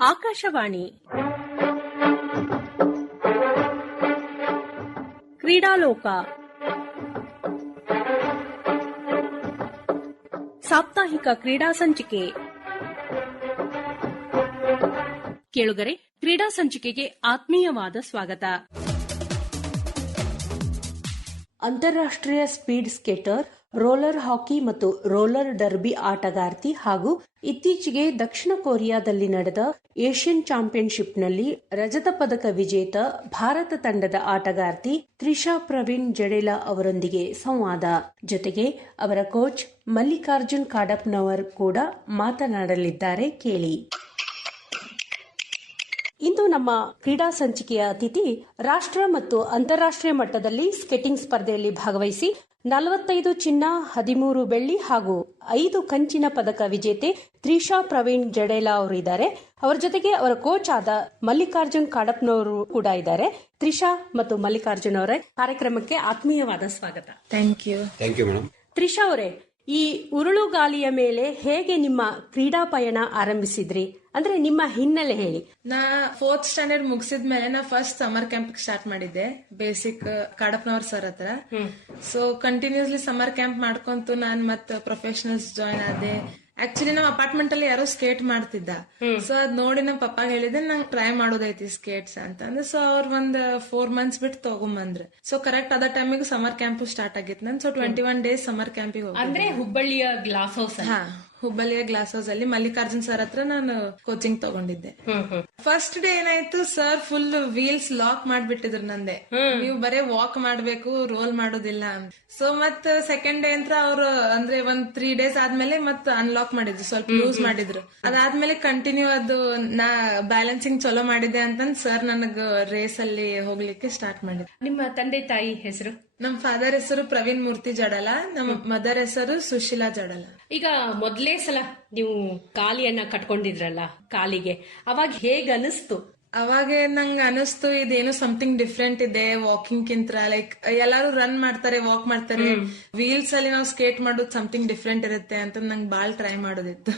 ಆಕಾಶವಾಣಿ. ಕ್ರೀಡಾಲೋಕ. ಸಾಪ್ತಾಹಿಕ ಕ್ರೀಡಾ ಸಂಚಿಕೆ. ಕೇಳುಗರೆ ಕ್ರೀಡಾ ಸಂಚಿಕೆಗೆ ಆತ್ಮೀಯವಾದ ಸ್ವಾಗತ. ಅಂತಾರಾಷ್ಟ್ರೀಯ ಸ್ಪೀಡ್ ಸ್ಕೇಟರ್ ರೋಲರ್ ಹಾಕಿ ಮತ್ತು ರೋಲರ್ ಡರ್ಬಿ ಆಟಗಾರ್ತಿ ಹಾಗೂ ಇತ್ತೀಚೆಗೆ ದಕ್ಷಿಣ ಕೊರಿಯಾದಲ್ಲಿ ನಡೆದ ಏಷ್ಯನ್ ಚಾಂಪಿಯನ್ಶಿಪ್ನಲ್ಲಿ ರಜತ ಪದಕ ವಿಜೇತ ಭಾರತ ತಂಡದ ಆಟಗಾರ್ತಿ ತ್ರಿಷಾ ಪ್ರವೀಣ್ ಜಡೇಲಾ ಅವರೊಂದಿಗೆ ಸಂವಾದ. ಜೊತೆಗೆ ಅವರ ಕೋಚ್ ಮಲ್ಲಿಕಾರ್ಜುನ್ ಕಾಡಪ್ನವರ್ ಕೂಡ ಮಾತನಾಡಲಿದ್ದಾರೆ ಕೇಳಿ. ಇಂದು ನಮ್ಮ ಕ್ರೀಡಾ ಸಂಚಿಕೆಯ ಅತಿಥಿ ರಾಷ್ಟ್ರ ಮತ್ತು ಅಂತಾರಾಷ್ಟ್ರೀಯ ಮಟ್ಟದಲ್ಲಿ ಸ್ಕೇಟಿಂಗ್ ಸ್ಪರ್ಧೆಯಲ್ಲಿ ಭಾಗವಹಿಸಿ ನಲವತ್ತೈದು ಚಿನ್ನ ಹದಿಮೂರು ಬೆಳ್ಳಿ ಹಾಗೂ ಐದು ಕಂಚಿನ ಪದಕ ವಿಜೇತೆ ತ್ರಿಷಾ ಪ್ರವೀಣ್ ಜಡೇಲಾ ಅವರು ಇದ್ದಾರೆ. ಅವರ ಜೊತೆಗೆ ಅವರ ಕೋಚ್ ಆದ ಮಲ್ಲಿಕಾರ್ಜುನ್ ಕಾಡಪ್ನವರು ಕೂಡ ಇದ್ದಾರೆ. ತ್ರಿಷಾ ಮತ್ತು ಮಲ್ಲಿಕಾರ್ಜುನ್ ಅವರೇ ಕಾರ್ಯಕ್ರಮಕ್ಕೆ ಆತ್ಮೀಯವಾದ ಸ್ವಾಗತ. Thank you thank you madam Trisha ಅವರೇ ಈ ಉರುಳುಗಾಲಿಯ ಮೇಲೆ ಹೇಗೆ ನಿಮ್ಮ ಕ್ರೀಡಾ ಪಯಣ ಆರಂಭಿಸಿದ್ರಿ? ಅಂದ್ರೆ ನಿಮ್ಮ ಹಿನ್ನೆಲೆ ಹೇಳಿ. ನಾ ಫೋರ್ತ್ ಸ್ಟ್ಯಾಂಡರ್ಡ್ ಮುಗಿಸಿದ ಮೇಲೆ ನಾ ಫಸ್ಟ್ ಸಮ್ಮರ್ ಕ್ಯಾಂಪ್ ಸ್ಟಾರ್ಟ್ ಮಾಡಿದ್ದೆ ಬೇಸಿಕ್ ಕಾಡಪ್ನವ್ರ ಸರ್ ಹತ್ರ. ಸೊ ಕಂಟಿನ್ಯೂಸ್ಲಿ ಸಮ್ಮರ್ ಕ್ಯಾಂಪ್ ಮಾಡ್ಕೊಂತು ನಾನ್ ಮತ್ ಪ್ರೊಫೆಷನಲ್ಸ್ ಜಾಯ್ನ್ ಆದೆ. ಆಕ್ಚುಲಿ ನಮ್ಮ ಅಪಾರ್ಟ್ಮೆಂಟ್ ಅಲ್ಲಿ ಯಾರೋ ಸ್ಕೇಟ್ ಮಾಡ್ತಿದ್ದ. ಸೊ ಅದ್ ನೋಡಿ ನಮ್ಮ ಪಪ್ಪ ಹೇಳಿದೆ ನಂಗೆ ಟ್ರೈ ಮಾಡೋದೈತಿ ಸ್ಕೇಟ್ಸ್ ಅಂತ ಅಂದ್ರೆ ಸೊ ಅವ್ರ ಒಂದ್ ಫೋರ್ ಮಂತ್ಸ್ ಬಿಟ್ಟು ತಗೊಂಬಂದ್ರೆ. ಸೊ ಕರೆಕ್ಟ್ ಅದ ಟೈಮಿಗೆ ಸಮರ್ ಕ್ಯಾಂಪ್ ಸ್ಟಾರ್ಟ್ ಆಗಿತ್ತು ನನ್ so twenty one days summer camp ಹೋಗಿ ಅಂದ್ರೆ ಹುಬ್ಬಳ್ಳಿಯ ಗ್ಲಾಸ್ ಹೌಸ್ ಹಾ. ಹುಬ್ಬಳ್ಳಿಯ ಗ್ಲಾಸ್ ಹೌಸ್ ಅಲ್ಲಿ ಮಲ್ಲಿಕಾರ್ಜುನ್ ಸರ್ ಹತ್ರ ನಾನು ಕೋಚಿಂಗ್ ತಗೊಂಡಿದ್ದೆ. ಫಸ್ಟ್ ಡೇ ಏನಾಯ್ತು ಸರ್ ಫುಲ್ ವೀಲ್ಸ್ ಲಾಕ್ ಮಾಡ್ಬಿಟ್ಟಿದ್ರು ನಂದೆ. ನೀವು ಬರೇ ವಾಕ್ ಮಾಡ್ಬೇಕು ರೋಲ್ ಮಾಡೋದಿಲ್ಲ ಅಂತ. ಸೊ ಮತ್ ಸೆಕೆಂಡ್ ಡೇ ಅಂತ ಅವ್ರು ಅಂದ್ರೆ ಒಂದ್ ತ್ರೀ ಡೇಸ್ ಆದ್ಮೇಲೆ ಮತ್ ಅನ್ಲಾಕ್ ಮಾಡಿದ್ರು ಸ್ವಲ್ಪ ಯೂಸ್ ಮಾಡಿದ್ರು. ಅದಾದ್ಮೇಲೆ ಕಂಟಿನ್ಯೂ ಅದು ನಾ ಬ್ಯಾಲೆನ್ಸಿಂಗ್ ಚಲೋ ಮಾಡಿದೆ ಅಂತಂದ್ ಸರ್ ನನಗ್ ರೇಸ್ ಅಲ್ಲಿ ಹೋಗ್ಲಿಕ್ಕೆ ಸ್ಟಾರ್ಟ್ ಮಾಡಿದ್ರು. ನಿಮ್ಮ ತಂದೆ ತಾಯಿ ಹೆಸರು? ನಮ್ ಫಾದರ್ ಹೆಸರು ಪ್ರವೀಣ್ ಮೂರ್ತಿ ಜಡಲ ನಮ್ಮ ಮದರ್ ಹೆಸರು ಸುಶೀಲಾ ಜಡಲ. ಈಗ ಮೊದ್ಲೇ ಸಲ ನೀವು ಕಾಲಿಯನ್ನ ಕಟ್ಕೊಂಡಿದ್ರಲ್ಲ ಕಾಲಿಗೆ. ಅವಾಗ ಹೇಗ್ ಅನಿಸ್ತು? ಅವಾಗ ನಂಗ್ ಅನಿಸ್ತು ಇದೇನು ಸಮಥಿಂಗ್ ಡಿಫ್ರೆಂಟ್ ಇದೆ ವಾಕಿಂಗ್ ಕಿಂತ ಲೈಕ್ ಎಲ್ಲಾರು ರನ್ ಮಾಡ್ತಾರೆ ವಾಕ್ ಮಾಡ್ತಾರೆ. ವೀಲ್ಸ್ ಅಲ್ಲಿ ನಾವು ಸ್ಕೇಟ್ ಮಾಡೋದು ಸಮಥಿಂಗ್ ಡಿಫ್ರೆಂಟ್ ಇರುತ್ತೆ ಅಂತ ನಂಗೆ ಬಾಳ್ ಟ್ರೈ ಮಾಡೋದಿತ್ತು.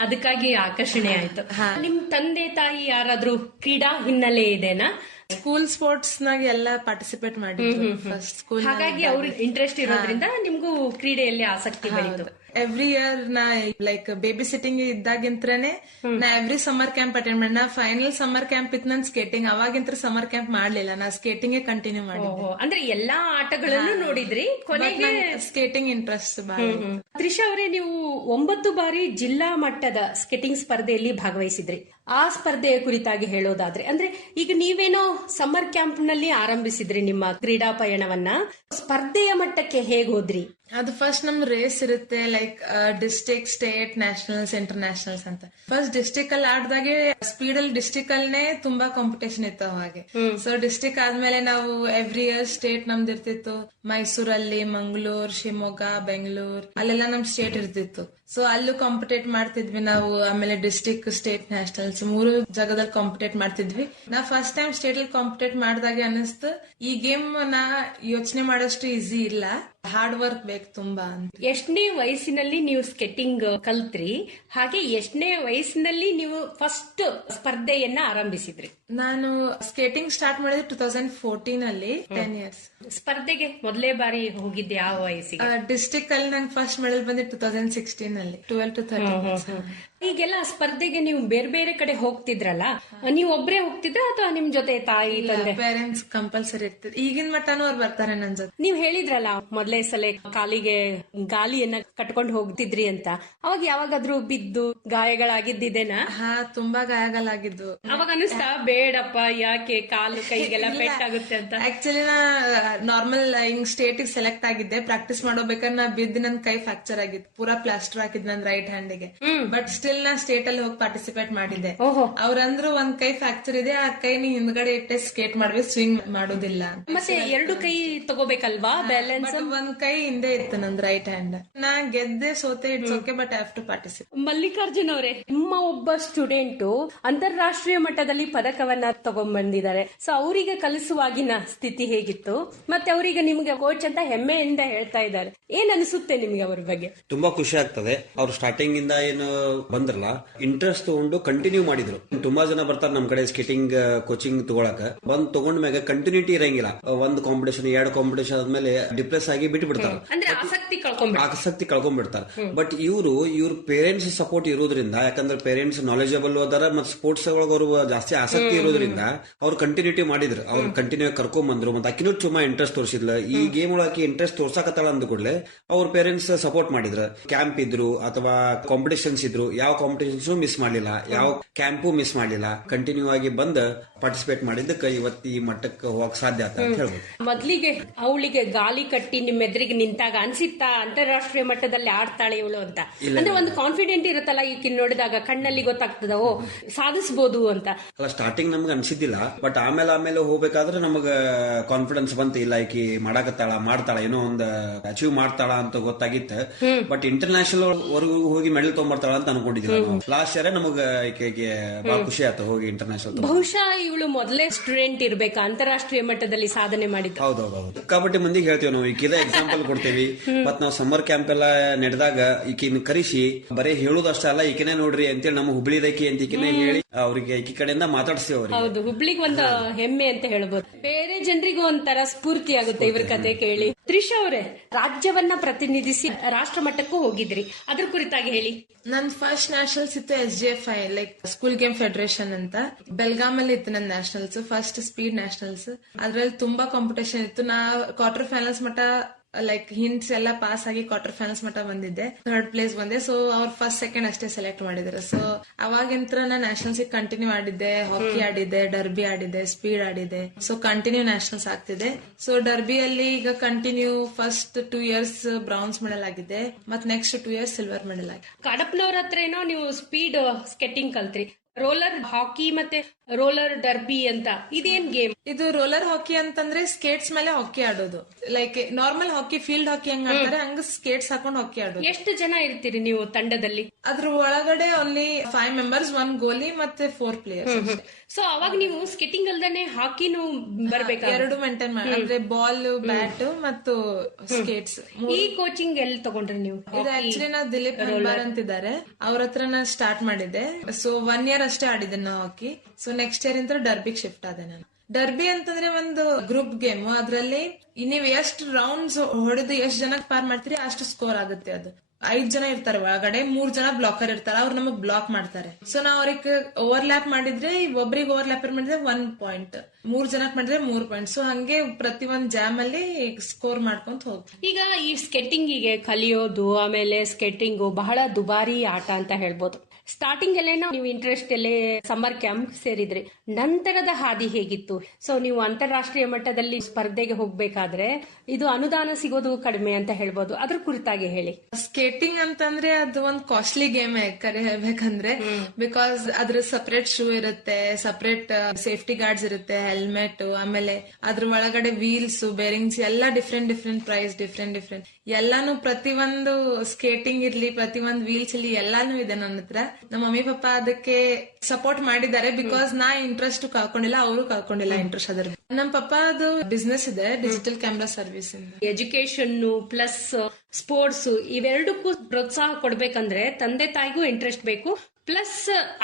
ಅದಕ್ಕಾಗಿ ಆಕರ್ಷಣೆ ಆಯ್ತು. ನಿಮ್ ತಂದೆ ತಾಯಿ ಯಾರಾದ್ರೂ ಕ್ರೀಡಾ ಹಿನ್ನೆಲೆ ಇದೆನಾ? ಸ್ಕೂಲ್ ಸ್ಪೋರ್ಟ್ಸ್ ನಾಗ ಎಲ್ಲ ಪಾರ್ಟಿಸಿಪೇಟ್ ಮಾಡಿದ್ರು. ಫಸ್ಟ್ ಸ್ಕೂಲ್ ಹಾಗಾಗಿ ಅವ್ರ ಇಂಟ್ರೆಸ್ಟ್ ಇರೋದ್ರಿಂದ ನಿಮ್ಗೂ ಕ್ರೀಡೆಯಲ್ಲಿ ಆಸಕ್ತಿ ಬೆಳೀತು. ಎವ್ರಿ ಇಯರ್ ನಾ ಲೈಕ್ ಬೇಬಿ ಸಿಟ್ಟಿಂಗ್ ಇದ್ದಾಗಿಂತ್ರನೇ ನಾ ಎವ್ರಿ ಸಮ್ಮರ್ ಕ್ಯಾಂಪ್ ಅಟೆಂಡ್ ಮಾಡಿ ನಾ ಫೈನಲ್ ಸಮ್ಮರ್ ಕ್ಯಾಂಪ್ ಇತ್ತು ನನ್ ಸ್ಕೇಟಿಂಗ್ ಅವಾಗಿಂತ್ರ ಸಮ್ಮರ್ ಕ್ಯಾಂಪ್ ಮಾಡ್ಲಿಲ್ಲ. ನಾ ಸ್ಕೇಟಿಂಗ್ ಕಂಟಿನ್ಯೂ ಮಾಡಿ ಅಂದ್ರೆ ಎಲ್ಲಾ ಆಟಗಳನ್ನು ನೋಡಿದ್ರಿ? ಕೊನೆಗೆ ಸ್ಕೇಟಿಂಗ್ ಇಂಟ್ರೆಸ್ಟ್. ತ್ರಿಷಾ ಅವರೇ ನೀವು ಒಂಬತ್ತು ಬಾರಿ ಜಿಲ್ಲಾ ಮಟ್ಟದ ಸ್ಕೇಟಿಂಗ್ ಸ್ಪರ್ಧೆಯಲ್ಲಿ ಭಾಗವಹಿಸಿದ್ರಿ. ಆ ಸ್ಪರ್ಧೆಯ ಕುರಿತಾಗಿ ಹೇಳೋದಾದ್ರೆ, ಅಂದ್ರೆ ಈಗ ನೀವೇನೋ ಸಮ್ಮರ್ ಕ್ಯಾಂಪ್ನಲ್ಲಿ ಆರಂಭಿಸಿದ್ರಿ ನಿಮ್ಮ ಕ್ರೀಡಾ ಪಯಣವನ್ನ ಸ್ಪರ್ಧೆಯ ಮಟ್ಟಕ್ಕೆ ಹೇಗೋದ್ರಿ ಅದು ಫಸ್ಟ್ ನಮ್ ರೇಸ್ ಇರುತ್ತೆ like district state nationals internationals ಅಂತ. ಫಸ್ಟ್ ಡಿಸ್ಟಿಕ್ ಅಲ್ಲಿ ಆಡ್ದಾಗೆ ಸ್ಪೀಡ್ ಅಲ್ಲಿ ಡಿಸ್ಟಿಕ್ ಅಲ್ಲೇ ತುಂಬಾ ಕಾಂಪಿಟೇಷನ್ ಇತ್ತು ಅವಾಗೆ. ಸೊ ಡಿಸ್ಟಿಕ್ ಆದ್ಮೇಲೆ ನಾವು ಎವ್ರಿ ಇಯರ್ ಸ್ಟೇಟ್ ನಮ್ದು ಇರ್ತಿತ್ತು. ಮೈಸೂರಲ್ಲಿ ಮಂಗಳೂರ್ ಶಿವಮೊಗ್ಗ ಬೆಂಗಳೂರು ಅಲ್ಲೆಲ್ಲ ನಮ್ ಸ್ಟೇಟ್ ಇರ್ತಿತ್ತು. ಸೊ ಅಲ್ಲೂ ಕಾಂಪಿಟೇಟ್ ಮಾಡ್ತಿದ್ವಿ ನಾವು. ಆಮೇಲೆ ಡಿಸ್ಟಿಕ್ ಸ್ಟೇಟ್ ನ್ಯಾಷನಲ್ಸ್ ಮೂರು ಜಾಗದಲ್ಲಿ ಕಾಂಪಿಟೇಟ್ ಮಾಡ್ತಿದ್ವಿ. ನಾ ಫಸ್ಟ್ ಟೈಮ್ ಸ್ಟೇಟ್ ಅಲ್ಲಿ ಕಾಂಪಿಟೇಟ್ ಮಾಡಿದಾಗೆ ಅನಿಸ್ತು ಈ ಗೇಮ್ ನಾ ಯೋಚನೆ ಮಾಡೋಷ್ಟು ಈಸಿ ಇಲ್ಲ. ಹಾರ್ಡ್ ವರ್ಕ್ ಬೇಕು ತುಂಬಾ ಎಷ್ಟನೇ ವಯಸ್ಸಿನಲ್ಲಿ ನೀವು ಸ್ಕೆಟಿಂಗ್ ಕಲ್ತ್ರಿ, ಹಾಗೆ ಎಷ್ಟನೇ ವಯಸ್ಸಿನಲ್ಲಿ ನೀವು ಫಸ್ಟ್ ಸ್ಪರ್ಧೆಯನ್ನ ಆರಂಭಿಸಿದ್ರಿ? ನಾನು ಸ್ಕೇಟಿಂಗ್ ಸ್ಟಾರ್ಟ್ ಮಾಡಿದ್ರೆ ಟೂ ತೌಸಂಡ್ ಫೋರ್ಟೀನ್ ಅಲ್ಲಿ ಟೆನ್ ಇಯರ್ಸ್ ಸ್ಪರ್ಧೆಗೆ ಮೊದಲೇ ಬಾರಿ ಹೋಗಿದ್ದೆ ಯಾವ ವಯಸ್ಸಿಗೆ? ಡಿಸ್ಟಿಕ್ ಅಲ್ಲಿ ನಂಗೆ ಫಸ್ಟ್ ಮೆಡಲ್ ಬಂದಿದ್ದು ಟೂ ತೌಸಂಡ್ ಸಿಕ್ಸ್ಟೀನ್ ಅಲ್ಲಿ ಟ್ವೆಲ್ ಟು ತರ್ಟೀನ್ ಈಗೆಲ್ಲ ಸ್ಪರ್ಧೆಗೆ ನೀವು ಬೇರೆ ಬೇರೆ ಕಡೆ ಹೋಗ್ತಿದ್ರಲ್ಲ ನೀವು ಒಬ್ರೇ ಹೋಗ್ತಿದ್ರ ಅಥವಾ ನಿಮ್ ಜೊತೆ ತಾಯಿ ತಂದೆ? ಪೇರೆಂಟ್ಸ್ ಕಂಪಲ್ಸರಿ ಇರ್ತದೆ ಈಗಿನ ಮಟ್ಟನೂ ಅವ್ರು ಬರ್ತಾರೆ ನನ್ ಜೊತೆ. ನೀವ್ ಹೇಳಿದ್ರಲ್ಲ ಮೊದಲೇ ಸಲ ಕಾಲಿಗೆ ಗಾಲಿಯನ್ನ ಕಟ್ಕೊಂಡು ಹೋಗ್ತಿದ್ರಿ ಅಂತ. ಅವಾಗ ಯಾವಾಗಾದ್ರೂ ಬಿದ್ದು ಗಾಯಗಳಾಗಿದ್ದೇನಾ ಹಾ ತುಂಬಾ ಗಾಯಗಳಾಗಿದ್ದು. ಅವಾಗ ಅನಿಸ್ತಾ ಬೇಡಪ್ಪ ಯಾಕೆ ಕಾಲು ಕೈಗೆಲ್ಲ ಪೆಟ್ಟಾಗುತ್ತೆ ಅಂತ? ಆಕ್ಚುಲಿ ನಾ ನಾರ್ಮಲ್ ಹಿಂಗ್ ಸ್ಟೇಟ್ ಸೆಲೆಕ್ಟ್ ಆಗಿದ್ದೆ. ಪ್ರಾಕ್ಟೀಸ್ ಮಾಡೋಬೇಕಾದ್ರೆ ನಾ ಬಿದ್ದು ನನ್ ಕೈ ಫ್ರಾಕ್ಚರ್ ಆಗಿತ್ತು. ಪೂರಾ ಪ್ಲಾಸ್ಟರ್ ಹಾಕಿದ್ ನನ್ ರೈಟ್ ಹ್ಯಾಂಡಿಗೆ ಬಟ್ ಸ್ಟಿಲ್ ನಾ ಸ್ಟೇಟ್ ಅಲ್ಲಿ ಹೋಗಿ ಪಾರ್ಟಿಸಿಪೇಟ್ ಮಾಡಿದ್ದೆ. ಅವ್ರಂದ್ರು ಒಂದ್ ಕೈ ಫ್ರಾಕ್ಚರ್ ಇದೆ ಆ ಕೈ ನೀ ಹಿಂದ್ಗಡೆ ಇಟ್ಟೆ ಸ್ಕೇಟ್ ಮಾಡ್ಬೇಕು ಸ್ವಿಂಗ್ ಮಾಡೋದಿಲ್ಲ. ಅಂತ. ಮತ್ತೆ ಎರಡು ಕೈ ತಗೋಬೇಕಲ್ವಾ? ಬ್ಯಾಲೆನ್ಸ್ But ಒಂದ್ ಕೈ ಹಿಂದೆ ಇತ್ತು ನಂದ್ ರೈಟ್ ಹ್ಯಾಂಡ್ ನಾ ಗೆದ್ದೆ ಸೋತೆ it's okay but have to participate Mallikarjun ಅವರೇ ನಿಮ್ಮ ಒಬ್ಬ ಸ್ಟೂಡೆಂಟ್ ಅಂತಾರಾಷ್ಟ್ರೀಯ ಮಟ್ಟದಲ್ಲಿ ಪದಕವನ್ನ ತಗೊಂಡ್ಬಂದಿದ್ದಾರೆ ಸೊ ಅವರಿಗೆ ಕಲಿಸುವಾಗಿನ ಸ್ಥಿತಿ ಹೇಗಿತ್ತು? ಮತ್ತೆ ಅವರಿಗೆ ನಿಮ್ಗೆ ಕೋಚ್ ಅಂತ ಹೆಮ್ಮೆಯಿಂದ ಹೇಳ್ತಾ ಇದ್ದಾರೆ. ಏನ್ ಅನಿಸುತ್ತೆ ನಿಮ್ಗೆ ಅವ್ರ ಬಗ್ಗೆ? ತುಂಬಾ ಖುಷಿ ಆಗ್ತದೆ. ಅವ್ರು ಸ್ಟಾರ್ಟಿಂಗ್ ಇಂದ ಏನು ಬಂದ್ರಲ್ಲ ಇಂಟ್ರೆಸ್ಟ್ ತಗೊಂಡು ಕಂಟಿನ್ಯೂ ಮಾಡಿದ್ರು. ತುಂಬಾ ಜನ ಬರ್ತಾರೆ ನಮ್ ಕಡೆ ಸ್ಕೇಟಿಂಗ್ ಕೋಚಿಂಗ್ ತಗೊಳಕ. ಬಂದ್ ತಗೊಂಡ್ ಮ್ಯಾಗ ಕಂಟಿನ್ಯೂಟಿ ಇರಂಗಿಲ್ಲ. ಒಂದ್ ಕಾಂಪಿಟೇಷನ್ ಎರಡು ಕಾಂಪಿಟೇಷನ್ ಆದ್ಮೇಲೆ ಡಿಪ್ರೆಸ್ ಆಗಿ ಬಿಟ್ಟು ಬಿಡ್ತಾರೆ ಆಸಕ್ತಿ ಕಳ್ಕೊಂಡ್ಬಿಡ ಆಸಕ್ತಿ ಕಳ್ಕೊಂಡ್ಬಿಡ್ತಾರೆ. ಬಟ್ ಇವರು ಇವ್ರ ಪೇರೆಂಟ್ಸ್ ಸಪೋರ್ಟ್ ಇರೋದ್ರಿಂದ ಯಾಕಂದ್ರೆ ಪೇರೆಂಟ್ಸ್ ನಾಲೆಜಬಲ್ ಅದಾರ ಮತ್ತೆ ಸ್ಪೋರ್ಟ್ಸ್ ಒಳಗ ಅವರು ಜಾಸ್ತಿ ಆಸಕ್ತಿ ಇರೋದ್ರಿಂದ ಅವ್ರು ಕಂಟಿನ್ಯೂಟಿ ಮಾಡಿದ್ರು. ಅವ್ರು ಕಂಟಿನ್ಯೂ ಕರ್ಕೊಂಡ್ ಬಂದ್ರು ಮತ್ತೆ ಅಕ್ಕಿನೂ ತುಂಬಾ ಇಂಟ್ರೆಸ್ಟ್ ತೋರಿಸಿದ್ಲ. ಈ ಗೇಮ್ ಒಳಗೆ ಇಂಟ್ರೆಸ್ಟ್ ತೋರ್ಸಾಕತ್ತಾಳ ಅಂದ ಕೂಡಲೇ ಅವ್ರ ಪೇರೆಂಟ್ಸ್ ಸಪೋರ್ಟ್ ಮಾಡಿದ್ರು. ಕ್ಯಾಂಪ್ ಇದ್ರು ಅಥವಾ ಕಾಂಪಿಟೇಷನ್ಸ್ ಇದ್ರು. ಯಾವ ಕಾಂಪಿಟೇಷನ್ಸ್ ಮಿಸ್ ಮಾಡ್ಲಿಲ್ಲ. ಯಾವ ಕ್ಯಾಂಪು ಮಿಸ್ ಮಾಡ್ಲಿಲ್ಲ. ಕಂಟಿನ್ಯೂ ಆಗಿ ಬಂದ್ ಪಾರ್ಟಿಸಿಪೇಟ್ ಮಾಡಿದ್ದಕ್ಕೆ ಇವತ್ತು ಈ ಮಟ್ಟಕ್ಕೆ ಹೋಗಕ್ ಸಾಧ್ಯ ಆತ ಅಂತ ಹೇಳ್ಬೋದು. ಮೊದ್ಲಿಗೆ ಅವಳಿಗೆ ಗಾಲಿ ಕಟ್ಟಿ ನಿಮ್ಮ ಎದುರಿಗೆ ನಿಂತಾಗ ಅನ್ಸಿತ್ತಾ? ಅಂತಾರಾಷ್ಟ್ರೀಯ ಮಟ್ಟದಲ್ಲಿ ಆಡ್ತಾಳೆ ಇವಳು ಅಂತ. ಅಂದ್ರೆ ಒಂದು ಕಾನ್ಫಿಡೆಂಟ್ ಇರುತ್ತಲ್ಲ ಈಕಿನ್ ನೋಡಿದಾಗ ಕಣ್ಣಲ್ಲಿ ಗೊತ್ತಾಗ್ತದ ಓ ಸಾಧಿಸಬಹುದು ಅಂತ. ಅಲ್ಲ ಸ್ಟಾರ್ಟಿಂಗ್ ನಮ್ಗೆ ಅನ್ಸಿದ್ದಿಲ್ಲ ಬಟ್ ಆಮೇಲೆ ಆಮೇಲೆ ಹೋಗ್ಬೇಕಾದ್ರೆ ನಮಗ ಕಾನ್ಫಿಡೆನ್ಸ್ ಬಂತು ಇಲ್ಲ ಈಕಿ ಮಾಡಾಕತ್ತಾಳ ಮಾಡ್ತಾಳ ಏನೋ ಒಂದ್ ಅಚೀವ್ ಮಾಡ್ತಾಳ ಅಂತ ಗೊತ್ತಾಗಿತ್ತು. ಬಟ್ ಇಂಟರ್ನ್ಯಾಷನಲ್ ವರ್ಗೂ ಹೋಗಿ ಮೆಡಲ್ ತಗೊಂಡ್ಬರ್ತಾಳ ಅಂತ ಅನ್ಕೊಂಡಿದ್ವಿ ಲಾಸ್ಟ್ ಇಯರ್ ನಮಗ ಈಕೆಗೆ ಬಹಳ ಖುಷಿ ಆಯ್ತು ಹೋಗಿ ಇಂಟರ್ನ್ಯಾಷನಲ್ ಬಹುಶಃ ಇವಳು ಮೊದಲೇ ಸ್ಟೂಡೆಂಟ್ ಇರ್ಬೇಕಾ ಅಂತಾರಾಷ್ಟ್ರೀಯ ಮಟ್ಟದಲ್ಲಿ ಸಾಧನೆ ಮಾಡಿದ್ದು. ಹೌದು ಸಿಕ್ಕಾಪಟ್ಟೆ ಮಂದಿಗೆ ಹೇಳ್ತೀವಿ ನಾವು ಈಕಿದ ಎಕ್ಸಾಂಪಲ್ ಕೊಡ್ತೇವಿ. ಮತ್ ನಾವು ಸಮ್ಮರ್ ಕ್ಯಾಂಪ್ ಎಲ್ಲ ನಡೆದಾಗ ಈಕಿನ ಕರೆಸಿ ಬರೀ ಹೇಳುದಷ್ಟೇ ಅಲ್ಲ ಈಕಿನೇ ನೋಡ್ರಿ ಅಂತೇಳಿ ನಮ್ಮ ಹುಬ್ಳಿದೈಕಿ ಅಂತ ಈಕಿನೇ ಹೇಳಿ ಅವ್ರಿಗೆ ಈಕಿ ಕಡೆಯಿಂದ ಮಾತಾಡ್ಸ್ತೀವಿ ಅವ್ರಿಗೆ. ಹೌದು ಹುಬ್ಳಿಗ್ ಒಂದು ಹೆಮ್ಮೆ ಅಂತ ಹೇಳ್ಬೋದು. ಬೇರೆ ಜನರಿಗೂ ಒಂಥರ ಸ್ಫೂರ್ತಿ ಆಗುತ್ತೆ ಇವ್ರ ಕತೆ ಕೇಳಿ. ತ್ರಿಷಾ ಅವರೇ ರಾಜ್ಯವನ್ನ ಪ್ರತಿನಿಧಿಸಿ ರಾಷ್ಟ್ರ ಮಟ್ಟಕ್ಕೂ ಹೋಗಿದ್ರಿ. ಅದ್ರ ಕುರಿತಾಗಿ ಹೇಳಿ. ನನ್ ಫಸ್ಟ್ ನ್ಯಾಷನಲ್ಸ್ ಇತ್ತು S G F I like school game federation ಅಂತ. ಬೆಲ್ಗಾಮ್ ಅಲ್ಲಿ ಇತ್ತು ನನ್ನ ನ್ಯಾಷನಲ್ಸ್ ಫಸ್ಟ್ ಸ್ಪೀಡ್ ನ್ಯಾಷನಲ್ಸ್. ಅದ್ರಲ್ಲಿ ತುಂಬಾ ಕಾಂಪಿಟೇಷನ್ ಇತ್ತು. ನಾ ಕ್ವಾರ್ಟರ್ ಫೈನಲ್ಸ್ ಮಟ್ಟ ಲೈಕ್ ಹಿಂಟ್ಸ್ ಎಲ್ಲ ಪಾಸ್ ಆಗಿ ಕ್ವಾರ್ಟರ್ ಫೈನಲ್ಸ್ ಮಟ್ಟ ಬಂದಿದ್ದೆ. ಥರ್ಡ್ ಪ್ಲೇಸ್ ಬಂದೆ. ಸೊ ಅವ್ರ ಫಸ್ಟ್ ಸೆಕೆಂಡ್ ಅಷ್ಟೇ ಸೆಲೆಕ್ಟ್ ಮಾಡಿದ್ರು. ಸೊ ಅವಾಗಿಂತ್ರ ನಾ ನ್ಯಾಷನಲ್ಸ್ ಕಂಟಿನ್ಯೂ ಆಡಿದ್ದೆ ಹಾಕಿ ಆಡಿದ್ದೆ ಡರ್ಬಿ ಆಡಿದ್ದೆ ಸ್ಪೀಡ್ ಆಡಿದೆ ಸೊ ಕಂಟಿನ್ಯೂ ನ್ಯಾಷನಲ್ಸ್ ಆಗ್ತಿದೆ. ಸೊ ಡರ್ಬಿಯಲ್ಲಿ ಈಗ continue first two years bronze medal ಆಗಿದೆ. ಮತ್ next two years silver medal ಆಗಿದೆ. ಕಡಪ್ನವ್ರ ಹತ್ರ ಏನೋ ನೀವು ಸ್ಪೀಡ್ ಸ್ಕೆಟಿಂಗ್ ಕಲ್ತ್ರಿ. ರೋಲರ್ ಹಾಕಿ ಮತ್ತೆ ರೋಲರ್ ಡರ್ಬಿ ಅಂತ. ಇದೇನ್ ಗೇಮ್? ಇದು ರೋಲರ್ ಹಾಕಿ ಅಂತಂದ್ರೆ ಸ್ಕೇಟ್ಸ್ ಮೇಲೆ ಹಾಕಿ ಆಡೋದು. Like normal hockey field hockey ಹಂಗ ಆಡ್ತಾರೆ ಹಂಗ ಸ್ಕೇಟ್ಸ್ ಹಾಕೊಂಡು ಹಾಕಿ ಆಡೋದು. ಎಷ್ಟು ಜನ ಇರ್ತೀರಿ ನೀವು ತಂಡದಲ್ಲಿ? ಅದ್ರ ಒಳಗಡೆ ಓನ್ಲಿ ಫೈವ್ ಮೆಂಬರ್ಸ್ ಒನ್ ಗೋಲಿ ಮತ್ತೆ ಫೋರ್ ಪ್ಲೇಯರ್ಸ್ ಸೊ ಅವಾಗ ನೀವು ಸ್ಕೆಟಿಂಗ್ ಹಾಕಿ ಹಾಕಿನೂ ಬರ್ಬೇಕು? ಎರಡು ಮೇಂಟೈನ್ ಮಾಡಿ ಅಂದ್ರೆ ಬಾಲ್ ಬ್ಯಾಟ್ ಮತ್ತು ಸ್ಕೇಟ್ಸ್ ಈ ಕೋಚಿಂಗ್ ಎಲ್ಲಿ ತಗೊಂಡ್ರಿ ನೀವು? ಇದು ಆಕ್ಚುಲಿ ನಾ ದಿಲೀಪ್ ನಂಬಾರ್ ಅಂತಿದ್ದಾರೆ. ಅವ್ರ ಹತ್ರ ನಾ ಸ್ಟಾರ್ಟ್ ಮಾಡಿದ್ದೆ. ಸೊ ಒನ್ ಇಯರ್ ಅಷ್ಟೇ ಆಡಿದ್ದೆ ನಾ ಹಾಕಿ ಸೊ ನೆಕ್ಸ್ಟ್ ಇಯರ್ ಇಂದ ಡರ್ಬಿಗೆ ಶಿಫ್ಟ್ ಆದೆ ನಾನು. ಡರ್ಬಿ ಅಂತಂದ್ರೆ ಒಂದು ಗ್ರೂಪ್ ಗೇಮ್ ಅದ್ರಲ್ಲಿ ನೀವ್ ಎಷ್ಟು ರೌಂಡ್ಸ್ ಹೊಡೆದು ಎಷ್ಟು ಜನಕ್ಕೆ ಪಾರ್ ಮಾಡ್ತೀರಿ ಅಷ್ಟು ಸ್ಕೋರ್ ಆಗುತ್ತೆ ಅದು. ಐದ್ ಜನ ಇರ್ತಾರೆ ಒಳಗಡೆ, ಮೂರ್ ಜನ ಬ್ಲಾಕರ್ ಇರ್ತಾರೆ, ಅವ್ರು ನಮಗ್ ಬ್ಲಾಕ್ ಮಾಡ್ತಾರೆ. ಸೊ ನಾವ್ ಅವ್ರಿಗೆ ಓವರ್ಲ್ಯಾಪ್ ಮಾಡಿದ್ರೆ ಒಬ್ರಿಗೆ ಓವರ್ಲ್ಯಾಪ್ ಮಾಡಿದ್ರೆ ಒನ್ ಪಾಯಿಂಟ್ ಮೂರ್ ಜನಕ್ ಮಾಡಿದ್ರೆ ಮೂರ್ ಪಾಯಿಂಟ್ ಸೊ ಹಂಗೆ ಪ್ರತಿ ಒಂದ್ ಜಾಮ್ ಅಲ್ಲಿ ಸ್ಕೋರ್ ಮಾಡ್ಕೊಂತ ಹೋಗ್ತಾರೆ ಈಗ ಈ ಸ್ಕೆಟಿಂಗಿಗೆ ಕಲಿಯೋದು, ಆಮೇಲೆ ಸ್ಕೆಟಿಂಗ್ ಬಹಳ ದುಬಾರಿ ಆಟ ಅಂತ ಹೇಳ್ಬೋದು. ಸ್ಟಾರ್ಟಿಂಗ್ ಅಲ್ಲೇನೋ ನೀವು ಇಂಟ್ರೆಸ್ಟ್ ಅಲ್ಲೇ ಸಮ್ಮರ್ ಕ್ಯಾಂಪ್ ಸೇರಿದ್ರಿ. ನಂತರದ ಹಾದಿ ಹೇಗಿತ್ತು? ಸೊ ನೀವು ಅಂತಾರಾಷ್ಟ್ರೀಯ ಮಟ್ಟದಲ್ಲಿ ಸ್ಪರ್ಧೆಗೆ ಹೋಗ್ಬೇಕಾದ್ರೆ ಇದು ಅನುದಾನ ಸಿಗೋದು ಕಡಿಮೆ ಅಂತ ಹೇಳ್ಬೋದು. ಅದ್ರ ಕುರಿತಾಗಿ ಹೇಳಿ. ಸ್ಕೇಟಿಂಗ್ ಅಂತಂದ್ರೆ ಅದು ಒಂದ್ ಕಾಸ್ಟ್ಲಿ ಗೇಮ್ ಕರೆ ಹೇಳ್ಬೇಕಂದ್ರೆ ಬಿಕಾಸ್ ಅದ್ರ ಸಪರೇಟ್ ಶೂ ಇರುತ್ತೆ ಸಪರೇಟ್ ಸೇಫ್ಟಿ ಗಾರ್ಡ್ಸ್ ಇರುತ್ತೆ ಹೆಲ್ಮೆಟ್ ಆಮೇಲೆ ಅದ್ರ ಒಳಗಡೆ ವೀಲ್ಸ್ ಬೇರಿಂಗ್ಸ್ ಎಲ್ಲ different different price different different ಎಲ್ಲಾನು ಪ್ರತಿ ಒಂದು ಸ್ಕೇಟಿಂಗ್ ಇರ್ಲಿ ಪ್ರತಿ ಒಂದು ವೀಲ್ಸ್ ಇರ್ಲಿ ಎಲ್ಲಾನು ಇದೆ ನನ್ನ ಹತ್ರ. ನಮ್ಮ ಮಮ್ಮಿ ಪಪ್ಪ ಅದಕ್ಕೆ ಸಪೋರ್ಟ್ ಮಾಡಿದ್ದಾರೆ ಬಿಕಾಸ್ ನಾ ಇಂಟ್ರೆಸ್ಟ್ ಕಳ್ಕೊಂಡಿಲ್ಲ ಅವರು ಕಳ್ಕೊಂಡಿಲ್ಲ ಇಂಟ್ರೆಸ್ಟ್ ಅದ್ರ ನಮ್ಮ ಪಪ್ಪ ಅದು ಬಿಸ್ನೆಸ್ ಇದೆ ಡಿಜಿಟಲ್ ಕ್ಯಾಮ್ರಾ ಸರ್ವಿಸ್ ಇಂದ. ಎಜುಕೇಶನ್ ಪ್ಲಸ್ ಸ್ಪೋರ್ಟ್ಸ್ ಇವೆರಡಕ್ಕೂ ಪ್ರೋತ್ಸಾಹ ಕೊಡ್ಬೇಕಂದ್ರೆ ತಂದೆ ತಾಯಿಗೂ ಇಂಟ್ರೆಸ್ಟ್ ಬೇಕು ಪ್ಲಸ್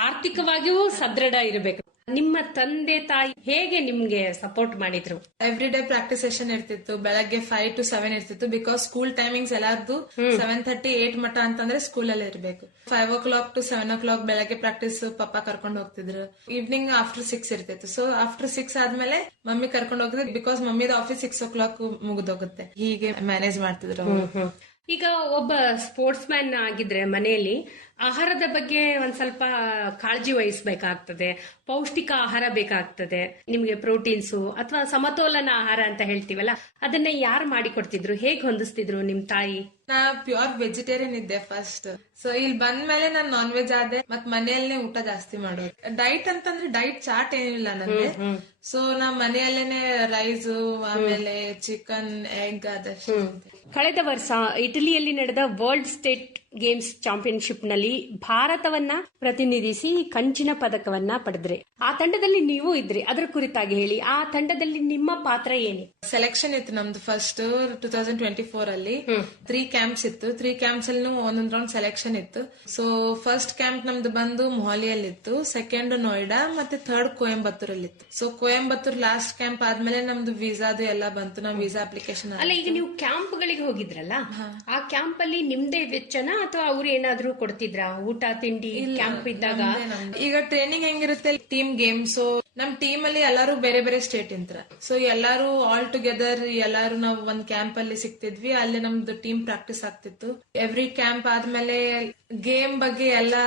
ಆರ್ಥಿಕವಾಗಿಯೂ ಸದೃಢ ಇರಬೇಕು. ನಿಮ್ಮ ತಂದೆ ತಾಯಿ ಹೇಗೆ ನಿಮ್ಗೆ ಸಪೋರ್ಟ್ ಮಾಡಿದ್ರು? ಎವ್ರಿ ಡೇ ಪ್ರಾಕ್ಟೀಸ್ ಸೆಷನ್ ಇರ್ತಿತ್ತು ಬೆಳಗ್ಗೆ ಫೈವ್ ಟು ಸೆವೆನ್ ಇರ್ತಿತ್ತು ಬಿಕಾಸ್ ಸ್ಕೂಲ್ ಟೈಮಿಂಗ್ಸ್ ಎಲ್ಲಾರ್ದು ಸೆವೆನ್ ತರ್ಟಿ ಏಟ್ ಮಟ ಅಂತಂದ್ರೆ ಸ್ಕೂಲ್ ಅಲ್ಲಿ ಇರ್ಬೇಕು. Five o'clock to seven o'clock ಬೆಳಗ್ಗೆ ಪ್ರಾಕ್ಟೀಸ್ ಪಪ್ಪ ಕರ್ಕೊಂಡು ಹೋಗ್ತಿದ್ರು. ಈವ್ನಿಂಗ್ ಆಫ್ಟರ್ ಸಿಕ್ಸ್ ಇರ್ತಿತ್ತು. ಸೊ ಆಫ್ಟರ್ ಸಿಕ್ಸ್ ಆದ್ಮೇಲೆ ಮಮ್ಮಿ ಕರ್ಕೊಂಡು ಹೋಗ್ತಿದ್ರು ಬಿಕಾಸ್ ಮಮ್ಮಿದ ಆಫೀಸ್ ಸಿಕ್ಸ್ ಓ ಕ್ಲಾಕ್ ಮುಗಿದೋಗುತ್ತೆ. ಹೀಗೆ ಮ್ಯಾನೇಜ್ ಮಾಡ್ತಿದ್ರು. ಈಗ ಒಬ್ಬ ಸ್ಪೋರ್ಟ್ಸ್ ಮ್ಯಾನ್ ಆಗಿದ್ರೆ ಮನೆಯಲ್ಲಿ ಆಹಾರದ ಬಗ್ಗೆ ಒಂದ್ ಸ್ವಲ್ಪ ಕಾಳಜಿ ವಹಿಸಬೇಕಾಗ್ತದೆ ಪೌಷ್ಟಿಕ ಆಹಾರ ಬೇಕಾಗ್ತದೆ ನಿಮ್ಗೆ ಪ್ರೋಟೀನ್ಸ್ ಅಥವಾ ಸಮತೋಲನ ಆಹಾರ ಅಂತ ಹೇಳ್ತೀವಲ್ಲ ಅದನ್ನ ಯಾರು ಮಾಡಿಕೊಡ್ತಿದ್ರು ಹೇಗ್ ಹೊಂದಿಸ್ತಿದ್ರು ನಿಮ್ ತಾಯಿ? ನಾ ಪ್ಯೂರ್ ವೆಜಿಟೇರಿಯನ್ ಇದ್ದೆ ಫಸ್ಟ್ ಸೊ ಇಲ್ಲಿ ಬಂದ್ಮೇಲೆ ನಾನ್ ನಾನ್ ವೆಜ್ ಆದೆ ಮತ್ ಮನೆಯಲ್ಲೇ ಊಟ ಜಾಸ್ತಿ ಮಾಡೋದು. ಡೈಟ್ ಅಂತಂದ್ರೆ ಡೈಟ್ ಚಾಟ್ ಏನಿಲ್ಲ ನಂಗೆ. ಸೊ ನಾ ಮನೆಯಲ್ಲೇನೆ ರೈಸ್ ಆಮೇಲೆ ಚಿಕನ್ ಎಗ್ ಅದಷ್ಟು ಕಳೆದ ವರ್ಷ ಇಟಲಿಯಲ್ಲಿ ನಡೆದ ವರ್ಲ್ಡ್ ಸ್ಟೇಟ್ ಗೇಮ್ಸ್ ಚಾಂಪಿಯನ್ಶಿಪ್ನಲ್ಲಿ ಭಾರತವನ್ನ ಪ್ರತಿನಿಧಿಸಿ ಕಂಚಿನ ಪದಕವನ್ನ ಪಡೆದ್ರಿ. ಆ ತಂಡದಲ್ಲಿ ನೀವು ಇದ್ರಿ. ಅದರ ಕುರಿತಾಗಿ ಹೇಳಿ. ಆ ತಂಡದಲ್ಲಿ ನಿಮ್ಮ ಪಾತ್ರ ಏನು? ಸೆಲೆಕ್ಷನ್ ಇತ್ತು ನಮ್ದು first two thousand twenty four ಅಲ್ಲಿ ತ್ರೀ ಕ್ಯಾಂಪ್ಸ್ ಇತ್ತು. ತ್ರೀ ಕ್ಯಾಂಪ್ಸ್ ಅಲ್ಲಿ ಒಂದೊಂದ್ ರೌಂಡ್ ಸೆಲೆಕ್ಷನ್ ಇತ್ತು. ಸೊ ಫಸ್ಟ್ ಕ್ಯಾಂಪ್ ನಮ್ದು ಬಂದು ಮೊಹಾಲಿಯಲ್ಲಿ ಇತ್ತು ಸೆಕೆಂಡ್ ನೋಯ್ಡಾ ಮತ್ತೆ ಥರ್ಡ್ ಕೋಯಂಬತ್ತೂರಲ್ಲಿ ಇತ್ತು ಸೊ ಕೊಯಂಬತ್ತೂರ್ ಲಾಸ್ಟ್ ಕ್ಯಾಂಪ್ ಆದ್ಮೇಲೆ ನಮ್ದು ವೀಸಾದು ಎಲ್ಲ ಬಂತು. ನಮ್ ವೀಸಾ ಅಪ್ಲಿಕೇಶನ್ ಅಲ್ಲ ಈಗ ನೀವು ಕ್ಯಾಂಪ್ ಗಳಿಗೆ ಹೋಗಿದ್ರಲ್ಲ ಆ ಕ್ಯಾಂಪ್ ಅಲ್ಲಿ ನಿಮ್ದೇ ವೆಚ್ಚನ ಅಥವಾ ಅವ್ರು ಏನಾದ್ರೂ ಕೊಡ್ತಿದ್ರ? ಊಟ ತಿಂಡಿ ಕ್ಯಾಂಪ್ ಇದ್ದಾಗ? ಈಗ ಟ್ರೈನಿಂಗ್ ಹೆಂಗಿರುತ್ತೆ? ಟೀಮ್ ಗೇಮ್ಸ್ ನಮ್ ಟೀಮ್ ಅಲ್ಲಿ ಎಲ್ಲಾರು ಬೇರೆ ಬೇರೆ ಸ್ಟೇಟ್ ಇಂತ್ರ. ಸೊ ಎಲ್ಲಾರು ಆಲ್ ಟುಗೆದರ್ ಎಲ್ಲಾರು ನಾವು ಒಂದ್ ಕ್ಯಾಂಪ್ ಅಲ್ಲಿ ಸಿಕ್ತಿದ್ವಿ. ಅಲ್ಲಿ ನಮ್ದು ಟೀಮ್ ಪ್ರಾಕ್ಟೀಸ್ ಆಗ್ತಿತ್ತು. ಎವ್ರಿ ಕ್ಯಾಂಪ್ ಆದ್ಮೇಲೆ ಗೇಮ್ ಬಗ್ಗೆ ಎಲ್ಲಾ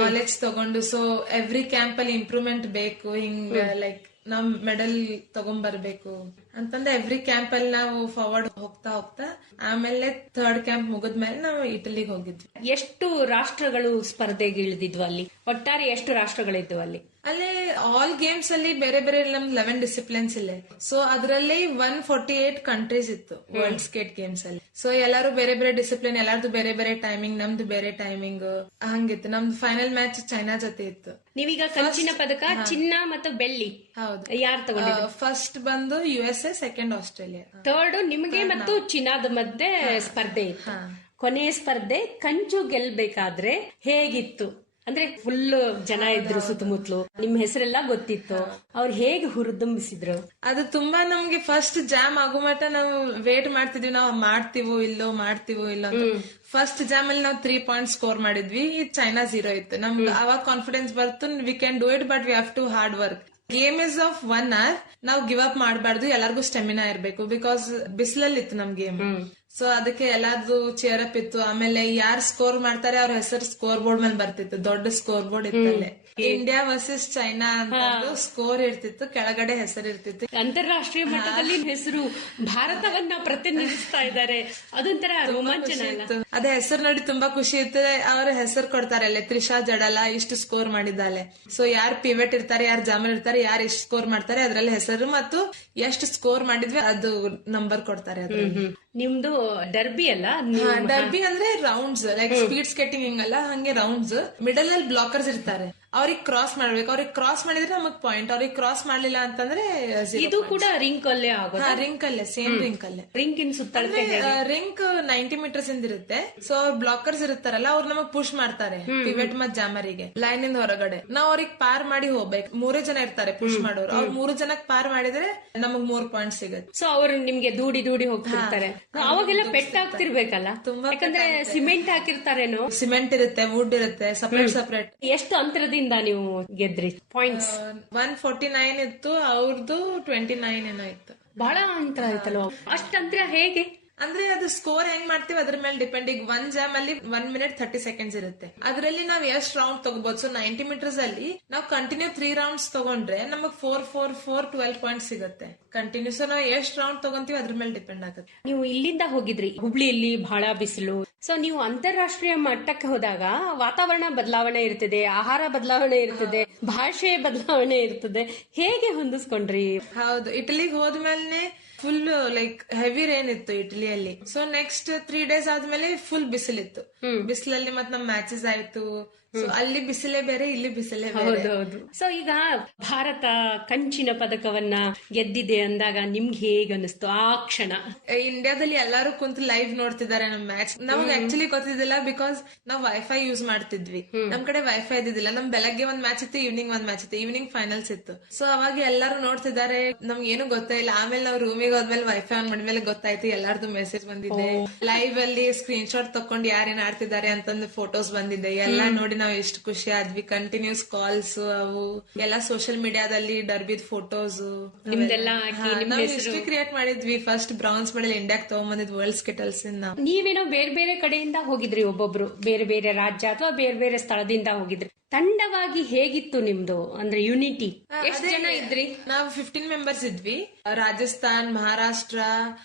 ನಾಲೆಜ್ ತಗೊಂಡು ಸೊ ಎವ್ರಿ ಕ್ಯಾಂಪ್ ಅಲ್ಲಿ ಇಂಪ್ರೂವ್ಮೆಂಟ್ ಬೇಕು. ಹಿಂಗ ಲೈಕ್ ನಾವ್ ಮೆಡಲ್ ತಗೊಂಡ್ಬರ್ಬೇಕು ಅಂತಂದ್ರೆ ಎವ್ರಿ ಕ್ಯಾಂಪ್ ಅಲ್ಲಿ ನಾವು ಫಾರ್ವರ್ಡ್ ಹೋಗ್ತಾ ಹೋಗ್ತಾ ಆಮೇಲೆ ಥರ್ಡ್ ಕ್ಯಾಂಪ್ ಮುಗಿದ್ಮೇಲೆ ನಾವು ಇಟಲಿಗೆ ಹೋಗಿದ್ವಿ. ಎಷ್ಟು ರಾಷ್ಟ್ರಗಳು ಸ್ಪರ್ಧೆಗೆ ಇಳಿದಿದ್ವು ಅಲ್ಲಿ? ಒಟ್ಟಾರೆ ಎಷ್ಟು ರಾಷ್ಟ್ರಗಳಿದ್ವು ಅಲ್ಲಿ? ಅಲ್ಲಿ ಆಲ್ ಗೇಮ್ಸ್ ಅಲ್ಲಿ ಬೇರೆ ಬೇರೆ ನಮ್ ಲೆವೆನ್ ಡಿಸಿಪ್ಲಿನ್ಸ್ ಇಲ್ಲೇ. ಸೊ ಅದರಲ್ಲಿ ಒನ್ ಫೋರ್ಟಿ ಏಟ್ ಕಂಟ್ರೀಸ್ ಇತ್ತು ವರ್ಲ್ಡ್ ಸ್ಕೇಟ್ ಗೇಮ್ಸ್ ಅಲ್ಲಿ. ಸೊ ಎಲ್ಲಾರು ಬೇರೆ ಬೇರೆ ಡಿಸಿಪ್ಲಿನ್ ಎಲ್ಲಾರ್ದು ಬೇರೆ ಬೇರೆ ಟೈಮಿಂಗ್ ನಮ್ದು ಬೇರೆ ಟೈಮಿಂಗ್ ಹಂಗಿತ್ತು. ನಮ್ದು ಫೈನಲ್ ಮ್ಯಾಚ್ ಚೈನಾ ಜೊತೆ ಇತ್ತು. ನೀವೀಗ ಕಂಚಿನ ಪದಕ ಚಿನ್ನ ಮತ್ತು ಬೆಳ್ಳಿ. ಹೌದು. ಯಾರು ತಗೊಂಡಿದ್ರು ಫಸ್ಟ್ ಬಂದು U S second Australia third ನಿಮಗೆ ಮತ್ತು ಚೀನಾದ ಮಧ್ಯೆ ಸ್ಪರ್ಧೆ ಇತ್ತು. ಕೊನೆಯ ಸ್ಪರ್ಧೆ ಕಂಚು ಗೆಲ್ಬೇಕಾದ್ರೆ ಹೇಗಿತ್ತು? ಅಂದ್ರೆ ಫುಲ್ ಜನ ಇದ್ರು ಸುತ್ತಮುತ್ತಲು ನಿಮ್ ಹೆಸರೆಲ್ಲ ಗೊತ್ತಿತ್ತು. ಅವ್ರು ಹೇಗೆ ಹುರಿದುಂಬಿಸಿದ್ರು? ಅದು ತುಂಬಾ ನಮ್ಗೆ ಫಸ್ಟ್ ಜಾಮ್ ಆಗೋ ಮಟ್ಟ ನಾವು ವೇಟ್ ಮಾಡ್ತಿದ್ವಿ. ನಾವು ಮಾಡ್ತೀವೋ ಇಲ್ಲೋ ಮಾಡ್ತೀವೋ ಇಲ್ಲೋ ಫಸ್ಟ್ ಜಾಮ್ ಅಲ್ಲಿ ನಾವು ತ್ರೀ ಪಾಯಿಂಟ್ ಸ್ಕೋರ್ ಮಾಡಿದ್ವಿ. ಚೈನಾ ಜೀರೋ ಇತ್ತು. ನಮ್ಗೆ ಅವಾಗ confidence birth. We can do it but we have to hard work game is of one hour ನಾವು ಗಿವ್ ಅಪ್ ಮಾಡಬಾರ್ದು ಎಲ್ಲರಿಗೂ ಸ್ಟೆಮಿನಾ ಇರಬೇಕು ಬಿಕಾಸ್ ಬಿಸಿಲಲ್ಲಿ ಇತ್ತು ನಮ್ ಗೇಮ್ ಸೊ ಅದಕ್ಕೆ ಎಲ್ಲಾದ್ರು ಚೇರ್ ಅಪ್ ಇತ್ತು. ಆಮೇಲೆ ಯಾರು ಸ್ಕೋರ್ ಮಾಡ್ತಾರೆ ಅವ್ರ ಹೆಸರು ಸ್ಕೋರ್ ಬೋರ್ಡ್ ಮೇಲೆ ಬರ್ತಿತ್ತು. ದೊಡ್ಡ ಸ್ಕೋರ್ ಬೋರ್ಡ್ ಇತ್ತಲ್ಲೇ. ಇಂಡಿಯಾ ವರ್ಸಸ್ ಚೈನಾ ಅಂತ ಸ್ಕೋರ್ ಇರ್ತಿತ್ತು ಕೆಳಗಡೆ ಹೆಸರು ಇರ್ತಿತ್ತು. ಅಂತಾರಾಷ್ಟ್ರೀಯ ಮಟ್ಟದಲ್ಲಿ ಹೆಸರು ಭಾರತವನ್ನ ಪ್ರತಿನಿಧಿಸ್ತಾ ಇದ್ದಾರೆ. ಅದೊಂಥರ ರೋಮಾಂಚನ. ಅದೇ ಹೆಸರು ನೋಡಿ ತುಂಬಾ ಖುಷಿ ಇರ್ತದೆ ಅವ್ರ ಹೆಸರು ಕೊಡ್ತಾರೆ ಅಲ್ಲೇ ತ್ರಿಷಾ ಜಡಲ ಇಷ್ಟು ಸ್ಕೋರ್ ಮಾಡಿದ್ದಾಳೆ. ಸೊ ಯಾರು ಪಿವೆಟ್ ಇರ್ತಾರೆ ಯಾರು ಜಾಮನ್ ಇರ್ತಾರೆ ಯಾರು ಎಷ್ಟು ಸ್ಕೋರ್ ಮಾಡ್ತಾರೆ ಅದ್ರಲ್ಲಿ ಹೆಸರು ಮತ್ತು ಎಷ್ಟು ಸ್ಕೋರ್ ಮಾಡಿದ್ವಿ ಅದು ನಂಬರ್ ಕೊಡ್ತಾರೆ ನಿಮ್ದು ಡರ್ಬಿ ಅಲ್ಲ? ಡರ್ಬಿ ಅಂದ್ರೆ ರೌಂಡ್ಸ್ ಲೈಕ್ ಸ್ಪೀಡ್ ಸ್ಕೇಟಿಂಗ್ ಹಿಂಗಲ್ಲ ಹಂಗೆ ರೌಂಡ್ಸ್ ಮಿಡಲ್ ಅಲ್ಲಿ ಬ್ಲಾಕರ್ಸ್ ಇರ್ತಾರೆ. ಅವ್ರಿಗೆ ಕ್ರಾಸ್ ಮಾಡ್ಬೇಕು. ಅವ್ರಿಗೆ ಕ್ರಾಸ್ ಮಾಡಿದ್ರೆ ನಮಗ್ ಪಾಯಿಂಟ್ ಅವ್ರಿಗೆ ಕ್ರಾಸ್ ಮಾಡ್ಲಿಲ್ಲ ಅಂತಂದ್ರೆ ಇದು ಕೂಡ ರಿಂಕ್ ಅಲ್ಲೇ ಆಗುತ್ತೆ. ರಿಂಕ್ ಅಲ್ಲೇ ಸೇಮ್ ರಿಂಕ್ ಅಲ್ಲೇ ರಿಂಕ್ ಇನ್ ಸುತ್ತ ರಿಂಕ್ ನೈಂಟಿ ಮೀಟರ್ಸ್ ಇಂದ ಇರುತ್ತೆ. ಸೊ ಅವ್ರ ಬ್ಲಾಕರ್ಸ್ ಇರ್ತಾರಲ್ಲ ಅವ್ರು ನಮಗ್ ಪುಷ್ ಮಾಡ್ತಾರೆ ಪಿವೆಟ್ ಮತ್ ಜಾಮರಿಗೆ ಲೈನ್ ಇಂದ ಹೊರಗಡೆ. ನಾವ್ ಅವ್ರಿಗೆ ಪಾರ್ ಮಾಡಿ ಹೋಗ್ಬೇಕು. ಮೂರೇ ಜನ ಇರ್ತಾರೆ ಪುಷ್ ಮಾಡೋರು. ಅವ್ರು ಮೂರು ಜನಕ್ ಪಾರ್ ಮಾಡಿದ್ರೆ ನಮಗ್ ಮೂರ್ ಪಾಯಿಂಟ್ ಸಿಗುತ್ತೆ. ಸೊ ಅವ್ರು ನಿಮ್ಗೆ ದೂಡಿ ದೂಡಿ ಹೋಗ್ತಿರ್ತಾರೆ. ಅವಾಗೆಲ್ಲ ಪೆಟ್ಟಾಗ್ತಿರ್ಬೇಕಲ್ಲ ತುಂಬಾ ಯಾಕಂದ್ರೆ ಸಿಮೆಂಟ್ ಹಾಕಿರ್ತಾರೇನೋ? ಸಿಮೆಂಟ್ ಇರುತ್ತೆ ವುಡ್ ಇರುತ್ತೆ ಸಪರೇಟ್ ಸಪರೇಟ್ ಎಷ್ಟು ಅಂತರದಿಂದ ನೀವು ಗೆದ್ರಿ? ಪಾಯಿಂಟ್ಸ್ ಒನ್ ಫೋರ್ಟಿ ನೈನ್ ಇತ್ತು ಅವ್ರದ್ದು ಟ್ವೆಂಟಿ ನೈನ್ ಏನೋ ಇತ್ತು. ಬಹಳ ಅಂತರ ಆಯ್ತಲ್ವ? ಅಷ್ಟಂತ್ರ ಹೇಗೆ? ಅಂದ್ರೆ ಅದು ಸ್ಕೋರ್ ಹೆಂಗ್ ಮಾಡ್ತೀವಿ? ಅದ್ರ ಮೇಲೆ ಡಿಪೆಂಡ್ ಈಗ ಒನ್ ಜಾಮ್ ಅಲ್ಲಿ ಒನ್ ಮಿನಿಟ್ ಥರ್ಟಿ ಸೆಕೆಂಡ್ಸ್ ಇರುತ್ತೆ. ಅದರಲ್ಲಿ ನಾವ್ ಎಷ್ಟ್ ರೌಂಡ್ ತಗೋಬಹುದು ಸೊ ನೈಂಟಿ ಮೀಟರ್ಸ್ ಅಲ್ಲಿ ನಾವು ಕಂಟಿನ್ಯೂ ತ್ರೀ ರೌಂಡ್ಸ್ ತಗೊಂಡ್ರೆ ನಮಗ್ four four four twelve point ಸಿಗುತ್ತೆ. ಕಂಟಿನ್ಯೂ ಸೊ ನಾವು ಎಷ್ಟ್ ರೌಂಡ್ ತಗೊಂತೀವಿ? ಅದ್ರ ಮೇಲೆ ಡಿಪೆಂಡ್ ಆಗುತ್ತೆ. ನೀವು ಇಲ್ಲಿಂದ ಹೋಗಿದ್ರಿ. ಹುಬ್ಳಿಯಲ್ಲಿ ಬಹಳ ಬಿಸಿಲು. ಸೊ ನೀವು ಅಂತಾರಾಷ್ಟ್ರೀಯ ಮಟ್ಟಕ್ಕೆ ಹೋದಾಗ ವಾತಾವರಣ ಬದಲಾವಣೆ ಇರ್ತದೆ ಆಹಾರ ಬದಲಾವಣೆ ಇರ್ತದೆ ಭಾಷೆ ಬದಲಾವಣೆ ಇರ್ತದೆ. ಹೇಗೆ ಹೊಂದಿಸ್ಕೊಂಡ್ರಿ? ಹೌದು. ಇಟಲಿಗೆ ಹೋದ್ಮೇಲೆ ಫುಲ್ ಲೈಕ್ ಹೆವಿ ರೇನ್ ಇತ್ತು ಇಟಲಿಯಲ್ಲಿ. ಸೊ ನೆಕ್ಸ್ಟ್ ತ್ರೀ ಡೇಸ್ ಆದ್ಮೇಲೆ ಫುಲ್ ಬಿಸಿಲಿತ್ತು. ಬಿಸಿಲಲ್ಲಿ ಮತ್ ನಮ್ ಮ್ಯಾಚಸ್ ಆಯ್ತು. ಸೊ ಅಲ್ಲಿ ಬಿಸಿಲೇ ಬೇರೆ ಇಲ್ಲಿ ಬಿಸಿಲೇ ಬೇರೆ. ಹೌದೌದು. ಸೊ ಈಗ ಭಾರತ ಕಂಚಿನ ಪದಕವನ್ನ ಗೆದ್ದಿದೆ ಅಂದಾಗ ನಿಮ್ಗೆ ಹೇಗ್ ಅನಿಸ್ತು ಆ ಕ್ಷಣ? ಇಂಡಿಯಾದಲ್ಲಿ ಎಲ್ಲಾರು ಕುಂತು ಲೈವ್ ನೋಡ್ತಿದ್ದಾರೆ ನಮ್ ಮ್ಯಾಚ್ ನಮ್ಗೆ ಆಕ್ಚುಲಿ ಗೊತ್ತಿದ್ದಿಲ್ಲ ಬಿಕಾಸ್ ನಾವ್ ವೈಫೈ ಯೂಸ್ ಮಾಡ್ತಿದ್ವಿ. ನಮ್ ಕಡೆ ವೈಫೈ ಇದ್ದಿಲ್ಲ ನಮ್ ಬೆಳಗ್ಗೆ ಒಂದ್ ಮ್ಯಾಚ್ ಇತ್ತು ಈವ್ನಿಂಗ್ ಒಂದ್ ಮ್ಯಾಚ್ ಇತ್ತು ಈವ್ನಿಂಗ್ ಫೈನಲ್ಸ್ ಇತ್ತು. ಸೊ ಅವಾಗ ಎಲ್ಲಾರು ನೋಡ್ತಿದ್ದಾರೆ. ನಮ್ಗೆ ಏನು ಗೊತ್ತೇ ಇಲ್ಲ. ಆಮೇಲೆ ನಾವ್ ರೂಮಿಗೆ ಹೋದ್ಮೇಲೆ ವೈಫೈ ಆನ್ ಮಾಡಿದ್ಮೇಲೆ ಗೊತ್ತಾಯ್ತು. ಎಲ್ಲಾರ್ದು ಮೆಸೇಜ್ ಬಂದಿದೆ. ಲೈವ್ ಅಲ್ಲಿ ಸ್ಕ್ರೀನ್ ಶಾಟ್ ತಕೊಂಡ್ ಯಾರೇನ್ ಆಡ್ತಿದ್ದಾರೆ ಅಂತಂದು ಫೋಟೋಸ್ ಬಂದಿದೆ. ಎಲ್ಲ ನೋಡಿ ನಾವ್ ಎಷ್ಟು ಖುಷಿ ಆದ್ವಿ. ಕಂಟಿನ್ಯೂಸ್ ಕಾಲ್ಸ್ ಅವು. ಎಲ್ಲ ಸೋಶಿಯಲ್ ಮೀಡಿಯಾದಲ್ಲಿ ಡರ್ಬಿದ್ ಫೋಟೋಸ್ ಕ್ರಿಯೇಟ್ ಮಾಡಿದ್ವಿ. ಫಸ್ಟ್ ಬ್ರಾನ್ಸ್ ಮೆಡಲ್ ಇಂಡಿಯಾಕ್ ತಗೊಂಬಂದಿದ್ ವರ್ಲ್ಡ್ ಸ್ಕೆಟಲ್ಸ್ ಇಂದ. ನೀವೇನೋ ಬೇರೆ ಬೇರೆ ಕಡೆಯಿಂದ ಹೋಗಿದ್ರಿ ಒಬ್ಬೊಬ್ರು. ಬೇರೆ ಬೇರೆ ರಾಜ್ಯ ಅಥವಾ ಬೇರೆ ಬೇರೆ ಸ್ಥಳದಿಂದ ಹೋಗಿದ್ರಿ? ತಂಡವಾಗಿ ಹೇಗಿತ್ತು ನಿಮ್ದು? ಅಂದ್ರೆ ಯುನಿಟಿ ಎಷ್ಟು ಜನ ಇದ್ರಿ? ನಾವು ಫಿಫ್ಟೀನ್ ಮೆಂಬರ್ಸ್ ಇದ್ವಿ. ರಾಜಸ್ಥಾನ್ ಮಹಾರಾಷ್ಟ್ರ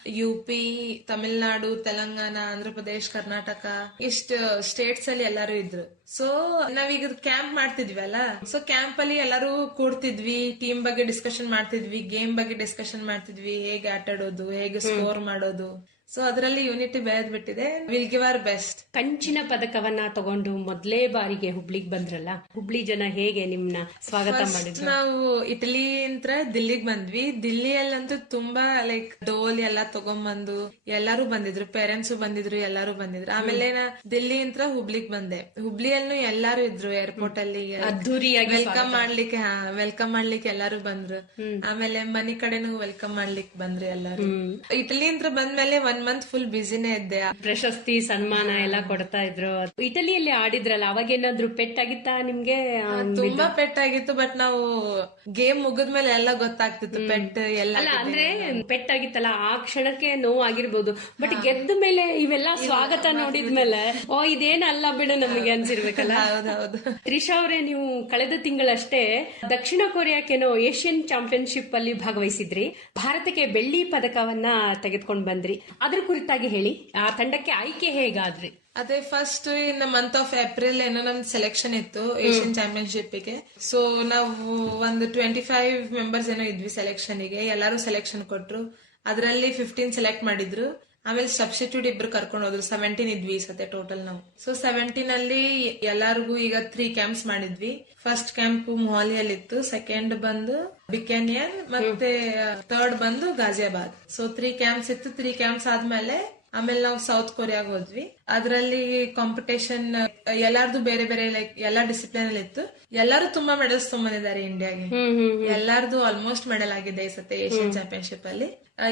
ಯು ಪಿ ತಮಿಳ್ನಾಡು ತೆಲಂಗಾಣ ಆಂಧ್ರ ಪ್ರದೇಶ್ ಕರ್ನಾಟಕ ಇಷ್ಟ ಸ್ಟೇಟ್ಸ್ ಅಲ್ಲಿ ಎಲ್ಲಾರು ಇದ್ರು. ಸೊ ನಾವೀಗ ಕ್ಯಾಂಪ್ ಮಾಡ್ತಿದ್ವಿ ಅಲ್ಲ? ಸೊ ಕ್ಯಾಂಪ್ ಅಲ್ಲಿ ಎಲ್ಲಾರು ಕೂಡ್ತಿದ್ವಿ. ಟೀಮ್ ಬಗ್ಗೆ ಡಿಸ್ಕಷನ್ ಮಾಡ್ತಿದ್ವಿ. ಗೇಮ್ ಬಗ್ಗೆ ಡಿಸ್ಕಷನ್ ಮಾಡ್ತಿದ್ವಿ. ಹೇಗೆ ಆಟಾಡೋದು? ಹೇಗೆ ಸ್ಕೋರ್ ಮಾಡೋದು? ಸೊ ಅದರಲ್ಲಿ ಯೂನಿಟಿ ಬೆಳೆದ್ ಬಿಟ್ಟಿದೆ. ವಿಲ್ ಗಿವ್ ಆರ್ ಬೆಸ್ಟ್ ಕಂಚಿನ ಪದಕವನ್ನ ತಗೊಂಡು ಮೊದಲೇ ಬಾರಿಗೆ ಹುಬ್ಳಿಗ್ ಬಂದ್ರಲ್ಲ ಹುಬ್ಳಿ ಜನ ಹೇಗೆ ನಿಮ್ನ ಸ್ವಾಗತ ಮಾಡಿದ್ರು? ನಾವು ಇಟಲಿ ಅಂತ ದಿಲ್ಲಿಗ್ ಬಂದ್ವಿ. ದಿಲ್ಲಿಯಲ್ಲಂತೂ ತುಂಬಾ ಲೈಕ್ ಡೋಲ್ ಎಲ್ಲ ತಗೊಂಬಂದು ಎಲ್ಲಾರು ಬಂದಿದ್ರು. ಪೇರೆಂಟ್ಸ್ ಬಂದಿದ್ರು ಎಲ್ಲಾರು ಬಂದಿದ್ರು. ಆಮೇಲೆ ನಾ ದಿಲ್ಲಿ ಅಂತ ಹುಬ್ಳಿಗ್ ಬಂದೆ. ಹುಬ್ಳಿಯಲ್ಲೂ ಎಲ್ಲಾರು ಇದ್ರು ಏರ್ಪೋರ್ಟ್ ಅಲ್ಲಿ ಅದ್ದೂರಿಯಾಗಿ ವೆಲ್ಕಮ್ ಮಾಡ್ಲಿಕ್ಕೆ ಹಾ ವೆಲ್ಕಮ್ ಮಾಡ್ಲಿಕ್ಕೆ ಎಲ್ಲಾರು ಬಂದ್ರು. ಆಮೇಲೆ ಮನಿ ಕಡೆನೂ ವೆಲ್ಕಮ್ ಮಾಡ್ಲಿಕ್ಕೆ ಬಂದ್ರು ಎಲ್ಲಾರು. ಇಟಲಿ ಅಂತ ಬಂದ್ಮೇಲೆ ಒನ್ ಮಂತ್ ಫುಲ್ ಬಿಸಿನೇ ಇದ್ದೆ. ಪ್ರಶಸ್ತಿ ಸನ್ಮಾನ ಎಲ್ಲ ಕೊಡ್ತಾ ಇದ್ರು. ಇಟಲಿಯಲ್ಲಿ ಆಡಿದ್ರಲ್ಲ ಅವಾಗೇನಾದ್ರು ಪೆಟ್ಟಾಗಿತ್ತಾ ನಿಮ್ಗೆ? ತುಂಬಾ ಪೆಟ್ಟಾಗಿತ್ತು ಬಟ್ ನಾವು ಗೇಮ್ ಮುಗಿದ್ಮೇಲೆ ಎಲ್ಲ ಗೊತ್ತಾಗ್ತಿತ್ತು ಪೆಟ್ ಎಲ್ಲ ಅಂದ್ರೆ ಪೆಟ್ಟಾಗಿತ್ತಲ್ಲ ಆ ಕ್ಷಣಕ್ಕೆ ನೋವು ಆಗಿರ್ಬೋದು ಬಟ್ ಗೆದ್ದ ಮೇಲೆ ಇವೆಲ್ಲ ಸ್ವಾಗತ ನೋಡಿದ್ಮೇಲೆ ಓ ಇದೇನಲ್ಲ ಬಿಡು ನಮಗೆ ಅನ್ಸಿರ್ಬೇಕಲ್ಲ? ಹೌದೌದು. ತ್ರಿಷಾ ಅವರೇ ನೀವು ಕಳೆದ ತಿಂಗಳಷ್ಟೇ ದಕ್ಷಿಣ ಕೊರಿಯಾಕೇನೋ ಏಷ್ಯನ್ ಚಾಂಪಿಯನ್ಶಿಪ್ ಅಲ್ಲಿ ಭಾಗವಹಿಸಿದ್ರಿ. ಭಾರತಕ್ಕೆ ಬೆಳ್ಳಿ ಪದಕವನ್ನ ತೆಗೆದುಕೊಂಡು ಬಂದ್ರಿ. ಅದ್ರ ಕುರಿತಾಗಿ ಹೇಳಿ. ಆ ತಂಡಕ್ಕೆ ಆಯ್ಕೆ ಹೇಗಾದ್ರಿ? ಅದೇ first in month of April ಏನೋ ನಮ್ದು ಸೆಲೆಕ್ಷನ್ ಇತ್ತು ಏಷ್ಯನ್ ಚಾಂಪಿಯನ್ಶಿಪ್ಗೆ ಸೊ ನಾವು ಒಂದು ಟ್ವೆಂಟಿ ಫೈವ್ ಮೆಂಬರ್ಸ್ ಏನೋ ಇದ್ವಿ ಸೆಲೆಕ್ಷನ್ಗೆ ಎಲ್ಲಾರು ಸೆಲೆಕ್ಷನ್ ಕೊಟ್ರು. ಅದರಲ್ಲಿ ಫಿಫ್ಟೀನ್ ಸೆಲೆಕ್ಟ್ ಮಾಡಿದ್ರು. ಆಮೇಲೆ ಸಬ್ಸ್ಟಿಟ್ಯೂಟ್ ಇಬ್ರು ಕರ್ಕೊಂಡು ಹೋದ್ರು. ಸೆವೆಂಟೀನ್ ಇದ್ವಿ ಸತೆ ಟೋಟಲ್ ನಾವು. ಸೊ ಸೆವೆಂಟೀನ್ ಅಲ್ಲಿ ಎಲ್ಲಾರ್ಗು ಈಗ ತ್ರೀ ಕ್ಯಾಂಪ್ಸ್ ಮಾಡಿದ್ವಿ. ಫಸ್ಟ್ ಕ್ಯಾಂಪ್ ಮೊಹಾಲಿಯಲ್ಲಿ ಇತ್ತು ಸೆಕೆಂಡ್ ಬಂದು ಬಿಕೆನಿಯನ್, ಮತ್ತೆ ಥರ್ಡ್ ಬಂದು ಗಾಜಿಯಾಬಾದ್ ಸೊ ತ್ರೀ ಕ್ಯಾಂಪ್ಸ್ ಇತ್ತು. ತ್ರೀ ಕ್ಯಾಂಪ್ಸ್ ಆದ್ಮೇಲೆ ಆಮೇಲೆ ನಾವು ಸೌತ್ ಕೊರಿಯಾಗ ಹೋದ್ವಿ. ಅದರಲ್ಲಿ ಕಾಂಪಿಟೇಷನ್ ಎಲ್ಲಾರ್ದು ಬೇರೆ ಬೇರೆ ಲೈಕ್ ಎಲ್ಲಾ ಡಿಸಿಪ್ಲಿನ್ ಅಲ್ಲಿ ಇತ್ತು. ಎಲ್ಲಾರು ತುಂಬಾ ಮೆಡಲ್ಸ್ ತಗೊಂಡಿದ್ದಾರೆ ಇಂಡಿಯಾಗೆ ಎಲ್ಲಾರ್ದು ಆಲ್ಮೋಸ್ಟ್ ಮೆಡಲ್ ಆಗಿದೆ ಈ ಸತಿ ಏಷ್ಯನ್ ಚಾಂಪಿಯನ್ಶಿಪ್ ಅಲ್ಲಿ.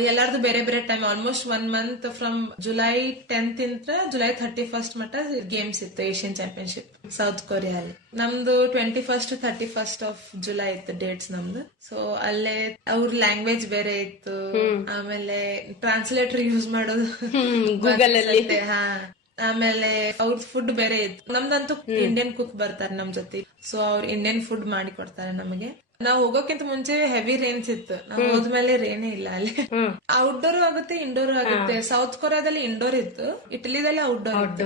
ಎಲ್ಲಾರ್ದು ಬೇರೆ ಬೇರೆ time almost one month from July tenth ಇಂದ ಜುಲೈ ಥರ್ಟಿ ಫಸ್ಟ್ ಮಟ್ಟ ಗೇಮ್ಸ್ ಇತ್ತು ಏಷ್ಯನ್ ಚಾಂಪಿಯನ್ಶಿಪ್ ಸೌತ್ ಕೊರಿಯಾ ಅಲ್ಲಿ. ನಮ್ದು twenty first thirty first of July ಇತ್ತು ಡೇಟ್ಸ್ ನಮ್ದು. ಸೊ ಅಲ್ಲೇ ಅವ್ರ ಲ್ಯಾಂಗ್ವೇಜ್ ಬೇರೆ ಇತ್ತು. ಆಮೇಲೆ ಟ್ರಾನ್ಸ್ಲೇಟರ್ ಯೂಸ್ ಮಾಡೋದು ಗೂಗಲ್ ಅಲ್ಲಿ. ಹಾ. ಆಮೇಲೆ ಅವ್ರ ಫುಡ್ ಬೇರೆ ಇತ್ತು. ನಮ್ದಂತೂ ಇಂಡಿಯನ್ ಕುಕ್ ಬರ್ತಾರೆ ನಮ್ ಜೊತೆ. ಸೊ ಅವ್ರು ಇಂಡಿಯನ್ ಫುಡ್ ಮಾಡಿ ಕೊಡ್ತಾರೆ ನಮಗೆ. ನಾವ್ ಹೋಗೋಕ್ಕಿಂತ ಮುಂಚೆ ಹೆವಿ ರೇನ್ಸ್ ಇತ್ತು. ನಾವ್ ಹೋದ್ಮೇಲೆ ರೇನೇ ಇಲ್ಲ ಅಲ್ಲಿ. ಔಟ್ಡೋರ್ ಆಗುತ್ತೆ ಇಂಡೋರ್ ಆಗುತ್ತೆ. ಸೌತ್ ಕೊರಿಯಾದಲ್ಲಿ ಇಂಡೋರ್ ಇತ್ತು. ಇಟಲಿದಲ್ಲಿ ಔಟ್ಡೋರ್ ಇತ್ತು.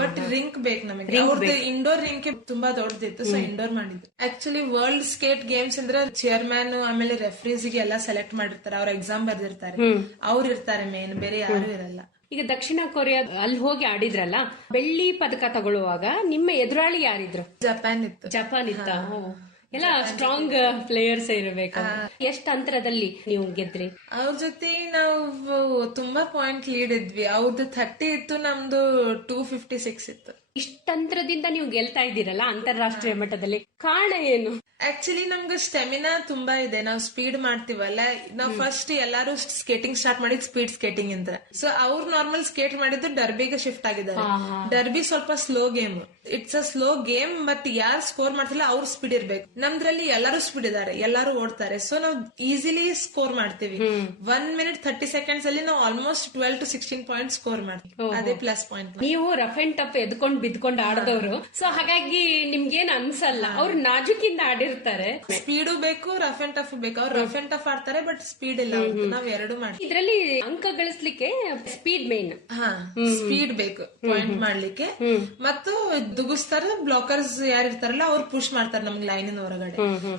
ಬಟ್ ರಿಂಕ್ ಬೇಕು ನಮಗೆ. ಅವ್ರದ್ದು ಇಂಡೋರ್ ರಿಂಕ್ ತುಂಬಾ ದೊಡ್ಡದಿತ್ತು. ಸೊ ಇಂಡೋರ್ ಮಾಡಿದ್ರು ಆಕ್ಚುಲಿ ವರ್ಲ್ಡ್ ಸ್ಕೇಟ್ ಗೇಮ್ಸ್ ಅಂದ್ರೆ ಚೇರ್ಮನ್ ಆಮೇಲೆ ರೆಫ್ರೀಸ್ಗೆ ಎಲ್ಲ ಸೆಲೆಕ್ಟ್ ಮಾಡಿರ್ತಾರೆ. ಅವ್ರ ಎಕ್ಸಾಮ್ ಬರ್ದಿರ್ತಾರೆ. ಅವ್ರು ಇರ್ತಾರೆ ಮೇನ್ ಬೇರೆ ಯಾರು ಇರಲ್ಲ. ಈಗ ದಕ್ಷಿಣ ಕೊರಿಯಾ ಅಲ್ಲಿ ಹೋಗಿ ಆಡಿದ್ರಲ್ಲ ಬೆಳ್ಳಿ ಪದಕ ತಗೊಳ್ಳುವಾಗ ನಿಮ್ಮ ಎದುರಾಳಿ ಯಾರಿದ್ರು? ಜಪಾನ್ ಇತ್ತು. ಜಪಾನ್ ಇತ್ತ. ಎಲ್ಲ ಸ್ಟ್ರಾಂಗ್ ಪ್ಲೇಯರ್ಸ್ ಇರಬೇಕು. ಎಷ್ಟ್ ಅಂತರದಲ್ಲಿ ನೀವು ಗೆದ್ರಿ? ಅವ್ರ ಜೊತೆ ನಾವು ತುಂಬಾ ಪಾಯಿಂಟ್ ಲೀಡ್ ಇದ್ವಿ. ಅವ್ರದ್ದು ಥರ್ಟಿ ಇತ್ತು ನಮ್ದು ಟೂ ಫಿಫ್ಟಿ ಸಿಕ್ಸ್ ಇತ್ತು. ಇಷ್ಟಂತರದಿಂದ ನೀವು ಗೆಲ್ತಾ ಇದ್ದೀರಲ್ಲ ಅಂತಾರಾಷ್ಟ್ರೀಯ ಮಟ್ಟದಲ್ಲಿ? ಕಾರಣ ಏನು? ಆಕ್ಚುಲಿ ನಮ್ಗೆ ಸ್ಟೆಮಿನಾ ತುಂಬಾ ಇದೆ. ನಾವು ಸ್ಪೀಡ್ ಮಾಡ್ತೀವಲ್ಲ. ನಾವು ಫಸ್ಟ್ ಎಲ್ಲಾರು ಸ್ಕೇಟಿಂಗ್ ಸ್ಟಾರ್ಟ್ ಮಾಡಿದ್ ಸ್ಪೀಡ್ ಸ್ಕೇಟಿಂಗ್ ಅಂತ ಸೊ ಅವ್ರು ನಾರ್ಮಲ್ ಸ್ಕೇಟ್ ಮಾಡಿದ್ದು ಡರ್ಬಿಗೆ ಶಿಫ್ಟ್ ಆಗಿದ್ದಾರೆ. ಡರ್ಬಿ ಸ್ವಲ್ಪ slow game it's a slow game but ಯಾರು ಸ್ಕೋರ್ ಮಾಡ್ತಿಲ್ಲ ಅವ್ರು ಸ್ಪೀಡ್ ಇರ್ಬೇಕು. ನಮ್ದ್ರಲ್ಲಿ ಎಲ್ಲಾರು ಸ್ಪೀಡ್ ಇದಾರೆ ಎಲ್ಲಾರು ಓಡ್ತಾರೆ. ಸೊ ನಾವು ಈಸಿಲಿ ಸ್ಕೋರ್ ಮಾಡ್ತೀವಿ. ಒನ್ ಮಿನಿಟ್ ಥರ್ಟಿ ಸೆಕೆಂಡ್ಸ್ ಅಲ್ಲಿ ನಾವು almost twelve to sixteen point score ಮಾಡ್ತೀವಿ. ಅದೇ ಪ್ಲಸ್ ಪಾಯಿಂಟ್ ನೀವು ರಫ್ ಅಂಡ್ ಟಫ್ ಎದ್ಕೊಂಡ್ ಬಿದ್ಕೊಂಡ್ ಆಡದವ್ರು. ಸೊ ಹಾಗಾಗಿ ನಿಮ್ಗೇನ್ ಅನ್ಸಲ್ಲ. ಅವ್ರು ನಾಜುಕಿಂದ ಆಡಿರ್ತಾರೆ. ಸ್ಪೀಡು ಬೇಕು ರಫ್ ಅಂಡ್ ಟಫ್ ಬೇಕು. ಅವ್ರು ರಫ್ ಅಂಡ್ ಟಫ್ ಆಡ್ತಾರೆ ಬಟ್ ಸ್ಪೀಡ್ ಇಲ್ಲ. ನಾವ್ ಎರಡು ಮಾಡ್ತೀವಿ ಇದ್ರಲ್ಲಿ ಅಂಕ ಗಳಿಸ್ಲಿಕ್ಕೆ ಸ್ಪೀಡ್ ಮೇನ್ ಹಾ ಸ್ಪೀಡ್ ಬೇಕು. ಪಾಯಿಂಟ್ ಮಾಡ್ಲಿಕ್ಕೆ. ಮತ್ತು ದುಗುಸ್ತಾರ ಬ್ಲಾಕರ್ಸ್ ಯಾರು ಇರ್ತಾರಲ್ಲ ಅವ್ರು ಪುಷ್ ಮಾಡ್ತಾರೆ ನಮ್ಗೆ ಲೈನಿನ ಹೊರಗಡೆ.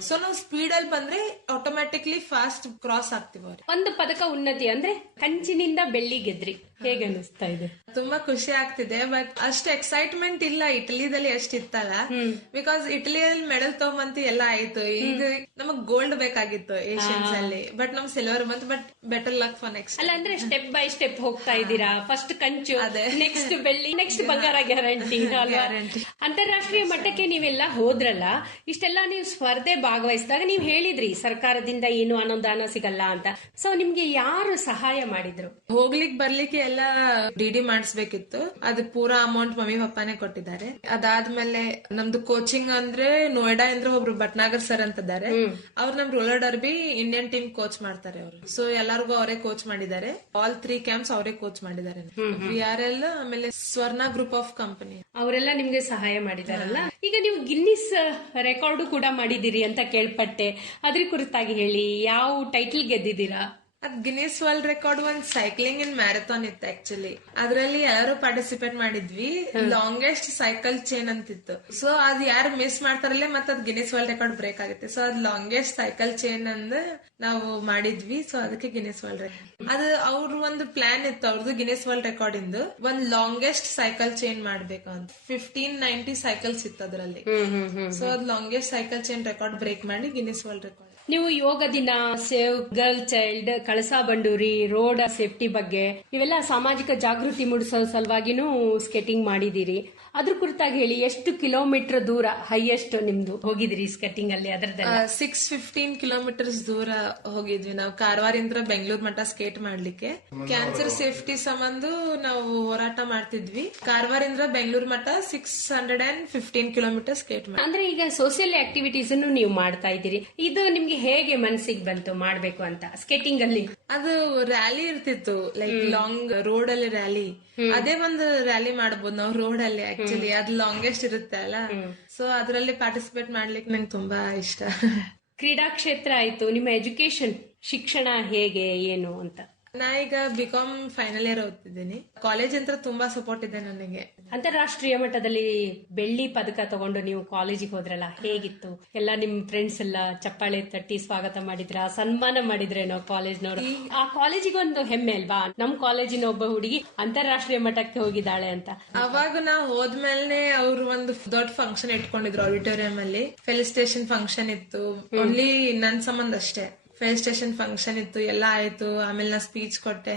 ಸೊ ನಾವು ಸ್ಪೀಡ್ ಅಲ್ಲಿ ಬಂದ್ರೆ ಆಟೋಮ್ಯಾಟಿಕ್ಲಿ ಫಾಸ್ಟ್ ಕ್ರಾಸ್ ಆಗ್ತಿವ್ ಒಂದು ಪದಕ ಉನ್ನತಿ ಅಂದ್ರೆ ಕಂಚಿನಿಂದ ಬೆಳ್ಳಿ ಗೆದ್ರಿ. ಹೇಗೆ ಅನಿಸ್ತಾ ಇದೆ? ತುಂಬಾ ಖುಷಿ ಆಗ್ತಿದೆ ಬಟ್ ಅಷ್ಟು ಎಕ್ಸೈಟ್ಮೆಂಟ್ ಇಲ್ಲ ಇಟಲಿದಲ್ಲಿ ಅಷ್ಟು ಇತ್ತಲ್ಲ. ಬಿಕಾಸ್ ಇಟಲಿಯಲ್ಲಿ ಮೆಡಲ್ ತಗೊಂಬಂತ ಎಲ್ಲ ಆಯ್ತು. ಈಗ ನಮಗ್ ಗೋಲ್ಡ್ ಬೇಕಾಗಿತ್ತು ಏಷ್ಯನ್ಸ್ ಅಲ್ಲಿ ಬಟ್ ನಮ್ ಸಿಲ್ವರ್ ಬಂತು but better luck for next ಅಲ್ಲ ಅಂದ್ರೆ ಸ್ಟೆಪ್ ಬೈ ಸ್ಟೆಪ್ ಹೋಗ್ತಾ ಇದ್ದೀರಾ? ಫಸ್ಟ್ ಕಂಚು ನೆಕ್ಸ್ಟ್ ಬೆಳ್ಳಿ ನೆಕ್ಸ್ಟ್ ಬಂಗಾರ ಗ್ಯಾರಂಟಿ ಅಂತಾರಾಷ್ಟ್ರೀಯ ಮಟ್ಟಕ್ಕೆ ನೀವೆಲ್ಲ ಹೋದ್ರಲ್ಲ ಇಷ್ಟೆಲ್ಲ ನೀವು ಸ್ಪರ್ಧೆ ಭಾಗವಹಿಸಿದಾಗ ನೀವು ಹೇಳಿದ್ರಿ ಸರ್ಕಾರದಿಂದ ಏನು ಅನುದಾನ ಸಿಗಲ್ಲ ಅಂತ. ಸೊ ನಿಮ್ಗೆ ಯಾರು ಸಹಾಯ ಮಾಡಿದ್ರು? ಹೋಗ್ಲಿಕ್ಕೆ ಬರ್ಲಿಕ್ಕೆ ಎಲ್ಲ ಡಿ ಡಿ ಮಾಡಿಸ್ಬೇಕಿತ್ತು. ಅದು ಪೂರಾ ಅಮೌಂಟ್ ಮಮ್ಮಿ ಪಪ್ಪಾನೇ ಕೊಟ್ಟಿದ್ದಾರೆ. ಅದಾದ್ಮೇಲೆ ನಮ್ದು ಕೋಚಿಂಗ್ ಅಂದ್ರೆ ನೋಯ್ಡಾ ಅಂದ್ರೆ ಒಬ್ರು ಭಟ್ನಾಗರ್ ಸರ್ ಅಂತ ಇದ್ದಾರೆ. ಅವ್ರು ನಮ್ roller derby Indian team coach ಮಾಡ್ತಾರೆ ಅವರು. ಸೊ ಎಲ್ಲರಿಗೂ ಅವರೇ ಕೋಚ್ ಮಾಡಿದ್ದಾರೆ. ಆಲ್ ತ್ರೀ ಕ್ಯಾಂಪ್ಸ್ ಅವರೇ ಕೋಚ್ ಮಾಡಿದ್ದಾರೆ. ವಿ ಆರ್ ಎಲ್ ಆಮೇಲೆ ಸ್ವರ್ಣ ಗ್ರೂಪ್ ಆಫ್ ಕಂಪನಿ ಅವರೆಲ್ಲ ನಿಮ್ಗೆ ಸಹಾಯ ಮಾಡಿದಾರಲ್ಲ? ಈಗ ನೀವು ಗಿನ್ನಿಸ್ ರೆಕಾರ್ಡ್ ಕೂಡ ಮಾಡಿದಿರಿ ಅಂತ ಕೇಳ್ಪಟ್ಟೆ. ಅದ್ರ ಕುರಿತಾಗಿ ಹೇಳಿ ಯಾವ ಟೈಟಲ್ ಗೆದ್ದಿದ್ದೀರಾ? ಅದ್ ಗಿನ್ನಿಸ್ ವರ್ಲ್ಡ್ ರೆಕಾರ್ಡ್ ಒಂದ್ ಸೈಕ್ಲಿಂಗ್ ಇನ್ ಮ್ಯಾರಥಾನ್ ಇತ್ತು ಆಕ್ಚುಲಿ ಅದ್ರಲ್ಲಿ ಎಲ್ಲರೂ ಪಾರ್ಟಿಸಿಪೇಟ್ ಮಾಡಿದ್ವಿ. ಲಾಂಗೆಸ್ಟ್ ಸೈಕಲ್ ಚೈನ್ ಅಂತಿತ್ತು. ಸೊ ಅದ್ ಯಾರು ಮಿಸ್ ಮಾಡ್ತಾರಲ್ಲ ಮತ್ತೆ ಅದ್ ಗಿನ್ನಿಸ್ ವರ್ಲ್ಡ್ ರೆಕಾರ್ಡ್ ಬ್ರೇಕ್ ಆಗುತ್ತೆ. ಸೊ ಅದ್ ಲಾಂಗೆಸ್ಟ್ ಸೈಕಲ್ ಚೈನ್ ಅಂದ್ ನಾವು ಮಾಡಿದ್ವಿ. ಸೊ ಅದಕ್ಕೆ ಗಿನ್ನಿಸ್ ವರ್ಲ್ಡ್ ರೆಕಾರ್ಡ್ ಅದು ಅವ್ರ ಒಂದು ಪ್ಲಾನ್ ಇತ್ತು. ಅವ್ರದ್ದು ಗಿನ್ನಿಸ್ ವರ್ಲ್ಡ್ ರೆಕಾರ್ಡ್ ಇಂದು. ಒಂದ್ ಲಾಂಗೆಸ್ಟ್ ಸೈಕಲ್ ಚೈನ್ ಮಾಡ್ಬೇಕು ಅಂತ. ಫಿಫ್ಟೀನ್ ನೈನ್ಟಿ ಸೈಕಲ್ಸ್ ಇತ್ತು ಅದ್ರಲ್ಲಿ. ಸೊ ಅದ್ longest cycle chain record break ಮಾಡಿ ಗಿನ್ನಿಸ್ ವರ್ಲ್ಡ್ ರೆಕಾರ್ಡ್ ನೀವು ಯೋಗ ದಿನ, save, girl, child, Kalasa Banduri, road safety ಬಗ್ಗೆ ಇವೆಲ್ಲ ಸಾಮಾಜಿಕ ಜಾಗೃತಿ ಮೂಡಿಸೋ ಸಲುವಾಗಿನೂ ಸ್ಕೇಟಿಂಗ್ ಮಾಡಿದಿರಿ ಅದ್ರ ಕುರಿತಾಗಿ ಹೇಳಿ ಎಷ್ಟು ಕಿಲೋಮೀಟರ್ ದೂರ ಹೈಯೆಸ್ಟ್ ನಿಮ್ದು ಹೋಗಿದ್ರಿ ಸ್ಕೆಟಿಂಗ್ ಅಲ್ಲಿ ಅದರದ್ದೆಲ್ಲ? ಸಿಕ್ಸ್ ಫಿಫ್ಟೀನ್ ಕಿಲೋಮೀಟರ್ಸ್ ದೂರ ಹೋಗಿದ್ವಿ ನಾವು. ಕಾರವಾರಿಂದ ಬೆಂಗಳೂರು ಮಟ್ಟ ಸ್ಕೇಟ್ ಮಾಡ್ಲಿಕ್ಕೆ. ಕ್ಯಾನ್ಸರ್ ಸೇಫ್ಟಿ ಸಂಬಂಧ ನಾವು ಹೋರಾಟ ಮಾಡ್ತಿದ್ವಿ. ಕಾರವಾರಿಂದ ಬೆಂಗಳೂರು ಮಟ್ಟ six hundred and fifteen kilometre skate ಮಾಡಿ ಅಂದ್ರೆ ಈಗ ಸೋಷಿಯಲ್ ಆಕ್ಟಿವಿಟೀಸ್ ನೀವು ಮಾಡ್ತಾ ಇದ್ದೀರಿ. ಇದು ನಿಮ್ಗೆ ಹೇಗೆ ಮನಸ್ಸಿಗೆ ಬಂತು ಮಾಡ್ಬೇಕು ಅಂತ ಸ್ಕೇಟಿಂಗ್ ಅಲ್ಲಿ? ಅದು ರ್ಯಾಲಿ ಇರ್ತಿತ್ತು ಲೈಕ್ ಲಾಂಗ್ ರೋಡ್ ಅಲ್ಲಿ ರ್ಯಾಲಿ ಅದೇ ಒಂದು ರ್ಯಾಲಿ ಮಾಡಬಹುದು ನಾವು ರೋಡ್ ಅಲ್ಲಿ. ಆಕ್ಚುಲಿ ಅದು ಲಾಂಗೆಸ್ಟ್ ಇರುತ್ತೆ ಅಲ್ಲ? ಸೊ ಅದರಲ್ಲಿ ಪಾರ್ಟಿಸಿಪೇಟ್ ಮಾಡ್ಲಿಕ್ಕೆ ನಂಗೆ ತುಂಬಾ ಇಷ್ಟ. ಕ್ರೀಡಾ ಕ್ಷೇತ್ರ ಆಯ್ತು. ನಿಮ್ಮ ಎಜುಕೇಶನ್ ಶಿಕ್ಷಣ ಹೇಗೆ ಏನು ಅಂತ? ನಾ ಈಗ ಬಿಕಾಂ ಫೈನಲ್ ಇಯರ್ ಓದ್ತಿದ್ದೀನಿ. ಕಾಲೇಜ್ ಅಂತ ತುಂಬಾ ಸಪೋರ್ಟ್ ಇದೆ ನನಗೆ. ಅಂತಾರಾಷ್ಟ್ರೀಯ ಮಟ್ಟದಲ್ಲಿ ಬೆಳ್ಳಿ ಪದಕ ತಗೊಂಡು ನೀವು ಕಾಲೇಜಿಗೆ ಹೋದ್ರಲ್ಲ ಹೇಗಿತ್ತು? ಎಲ್ಲ ನಿಮ್ ಫ್ರೆಂಡ್ಸ್ ಎಲ್ಲ ಚಪ್ಪಾಳೆ ತಟ್ಟಿ ಸ್ವಾಗತ ಮಾಡಿದ್ರ ಸನ್ಮಾನ ಮಾಡಿದ್ರೇನೋ ಕಾಲೇಜ್ನವರು? ಆ ಕಾಲೇಜಿಗೆ ಒಂದು ಹೆಮ್ಮೆ ಅಲ್ವಾ? ನಮ್ ಕಾಲೇಜಿನ ಒಬ್ಬ ಹುಡುಗಿ ಅಂತಾರಾಷ್ಟ್ರೀಯ ಮಟ್ಟಕ್ಕೆ ಹೋಗಿದ್ದಾಳೆ ಅಂತ. ಅವಾಗ ನಾ ಹೋದ್ಮೇಲೆ ಅವ್ರು ಒಂದು ದೊಡ್ಡ ಫಂಕ್ಷನ್ ಇಟ್ಕೊಂಡಿದ್ರು ಆಡಿಟೋರಿಯಂ ಅಲ್ಲಿ. ಫೆಲಿಸ್ಟೇಷನ್ ಫಂಕ್ಷನ್ ಇತ್ತು. ಓನ್ಲಿ ನನ್ ಸಂಬಂಧ ಅಷ್ಟೇ. ಫೆಲಿಸ್ಟೇಷನ್ ಫಂಕ್ಷನ್ ಇತ್ತು ಎಲ್ಲ ಆಯ್ತು ಆಮೇಲೆ ನಾ ಸ್ಪೀಚ್ ಕೊಟ್ಟೆ.